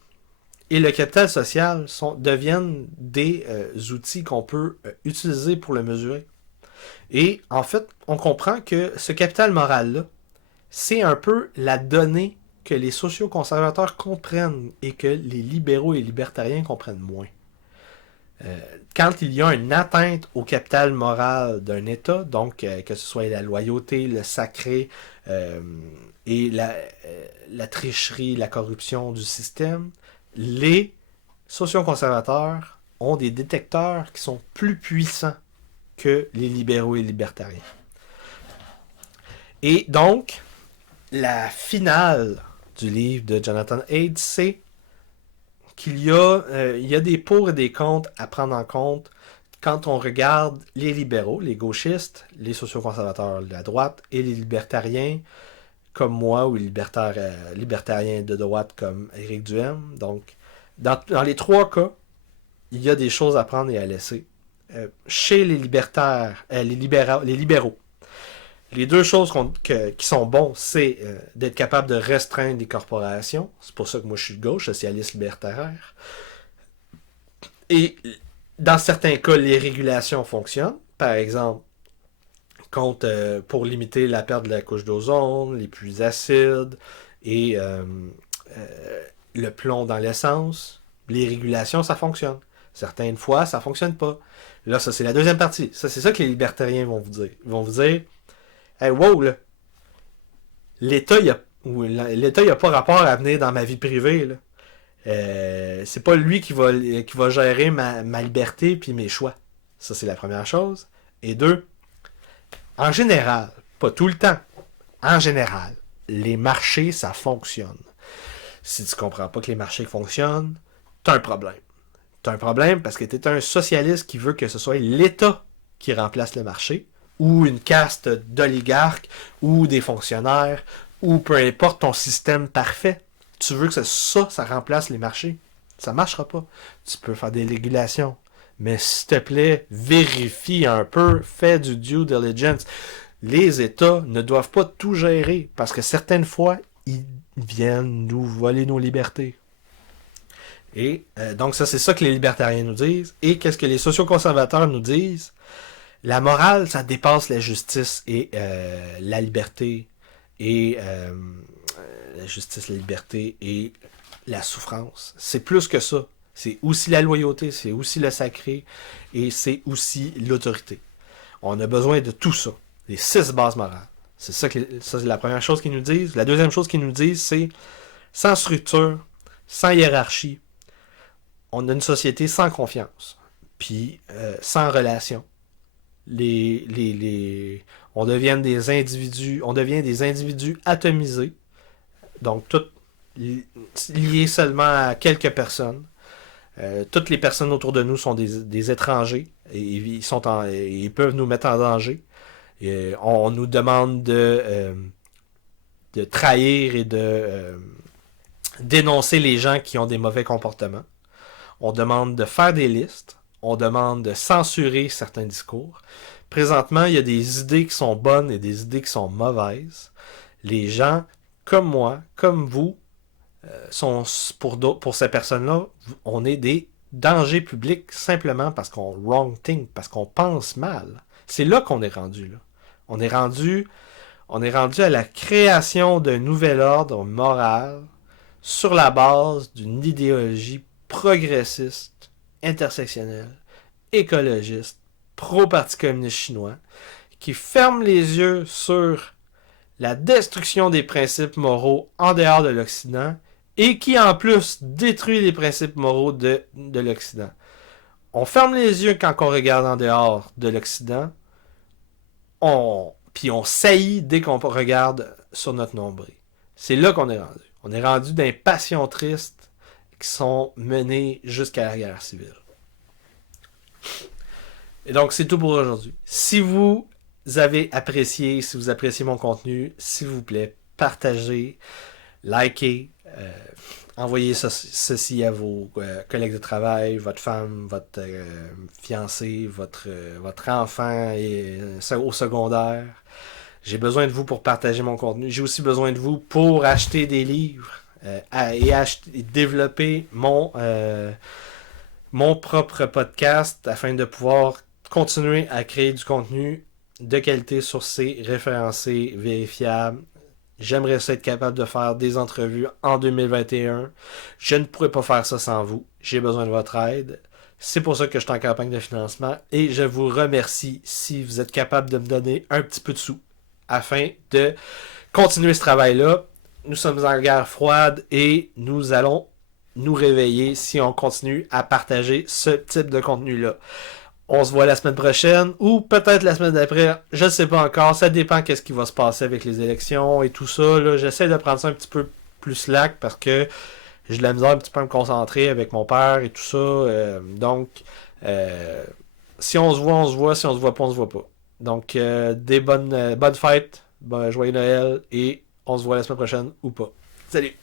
et le capital social deviennent des outils qu'on peut utiliser pour le mesurer. Et en fait, on comprend que ce capital moral-là, c'est un peu la donnée que les socioconservateurs comprennent et que les libéraux et libertariens comprennent moins. Quand il y a une atteinte au capital moral d'un État, donc que ce soit la loyauté, le sacré et la tricherie, la corruption du système, les socioconservateurs ont des détecteurs qui sont plus puissants que les libéraux et libertariens. Et donc, la finale du livre de Jonathan Haidt, c'est il y a des pour et des contre à prendre en compte quand on regarde les libéraux, les gauchistes, les socioconservateurs de la droite et les libertariens comme moi ou les libertariens de droite comme Éric Duhem. Donc, dans les trois cas, il y a des choses à prendre et à laisser. Chez les libertaires, les libéraux, les deux choses qui sont bons, c'est d'être capable de restreindre les corporations. C'est pour ça que moi je suis de gauche, socialiste libertaire. Et dans certains cas, les régulations fonctionnent. Par exemple, pour limiter la perte de la couche d'ozone, les pluies acides et le plomb dans l'essence. Les régulations, ça fonctionne. Certaines fois, ça fonctionne pas. Là, ça, c'est la deuxième partie. Ça, c'est ça que les libertariens vont vous dire. Ils vont vous dire, hey, wow, là, l'État, il a pas rapport à venir dans ma vie privée, là. C'est pas lui qui va gérer ma liberté puis mes choix. Ça, c'est la première chose. Et deux, en général, pas tout le temps, en général, les marchés, ça fonctionne. Si tu comprends pas que les marchés fonctionnent, t'as un problème. T'as un problème parce que t'es un socialiste qui veut que ce soit l'État qui remplace le marché, ou une caste d'oligarques, ou des fonctionnaires, ou peu importe ton système parfait. Tu veux que ça remplace les marchés. Ça marchera pas. Tu peux faire des régulations. Mais s'il te plaît, vérifie un peu, fais du due diligence. Les États ne doivent pas tout gérer, parce que certaines fois, ils viennent nous voler nos libertés. Et donc ça, c'est ça que les libertariens nous disent. Et qu'est-ce que les socioconservateurs nous disent? La morale, ça dépasse la justice et la liberté. Et la justice, la liberté et la souffrance. C'est plus que ça. C'est aussi la loyauté, c'est aussi le sacré et c'est aussi l'autorité. On a besoin de tout ça. Les 6 bases morales. C'est ça c'est la première chose qu'ils nous disent. La deuxième chose qu'ils nous disent, c'est sans structure, sans hiérarchie, on a une société sans confiance, puis sans relation. On devient des individus atomisés, donc tout liés seulement à quelques personnes. Toutes les personnes autour de nous sont des étrangers et ils peuvent nous mettre en danger. Et on nous demande de trahir et de dénoncer les gens qui ont des mauvais comportements. On demande de faire des listes. On demande de censurer certains discours. Présentement, il y a des idées qui sont bonnes et des idées qui sont mauvaises. Les gens, comme moi, comme vous, sont pour ces personnes-là, on est des dangers publics simplement parce qu'on wrong think, parce qu'on pense mal. C'est là qu'on est rendu là. On est rendu à la création d'un nouvel ordre moral sur la base d'une idéologie progressiste, intersectionnelle, écologiste, pro-parti communiste chinois, qui ferme les yeux sur la destruction des principes moraux en dehors de l'Occident et qui en plus détruit les principes moraux de l'Occident. On ferme les yeux quand on regarde en dehors de l'Occident, puis on saillit dès qu'on regarde sur notre nombril. C'est là qu'on est rendu. On est rendu dans des passions tristes qui sont menées jusqu'à la guerre civile. Et donc, c'est tout pour aujourd'hui. Si vous avez apprécié, si vous appréciez mon contenu, s'il vous plaît, partagez, likez, envoyez ceci à vos collègues de travail, votre femme, votre fiancé, votre enfant au secondaire. J'ai besoin de vous pour partager mon contenu. J'ai aussi besoin de vous pour acheter des livres et développer mon propre podcast afin de pouvoir continuer à créer du contenu de qualité, sourcé, référencé, vérifiable. J'aimerais ça être capable de faire des entrevues en 2021. Je ne pourrais pas faire ça sans vous. J'ai besoin de votre aide. C'est pour ça que je suis en campagne de financement et je vous remercie si vous êtes capable de me donner un petit peu de sous afin de continuer ce travail-là. Nous sommes en guerre froide et nous allons nous réveiller si on continue à partager ce type de contenu-là. On se voit la semaine prochaine ou peut-être la semaine d'après. Je ne sais pas encore. Ça dépend qu'est-ce qui va se passer avec les élections et tout ça. Là, j'essaie de prendre ça un petit peu plus slack parce que j'ai de la misère un petit peu à me concentrer avec mon père et tout ça. Donc, si on se voit, on se voit. Si on se voit pas, on se voit pas. Donc, des bonnes fêtes, joyeux Noël et on se voit la semaine prochaine ou pas. Salut!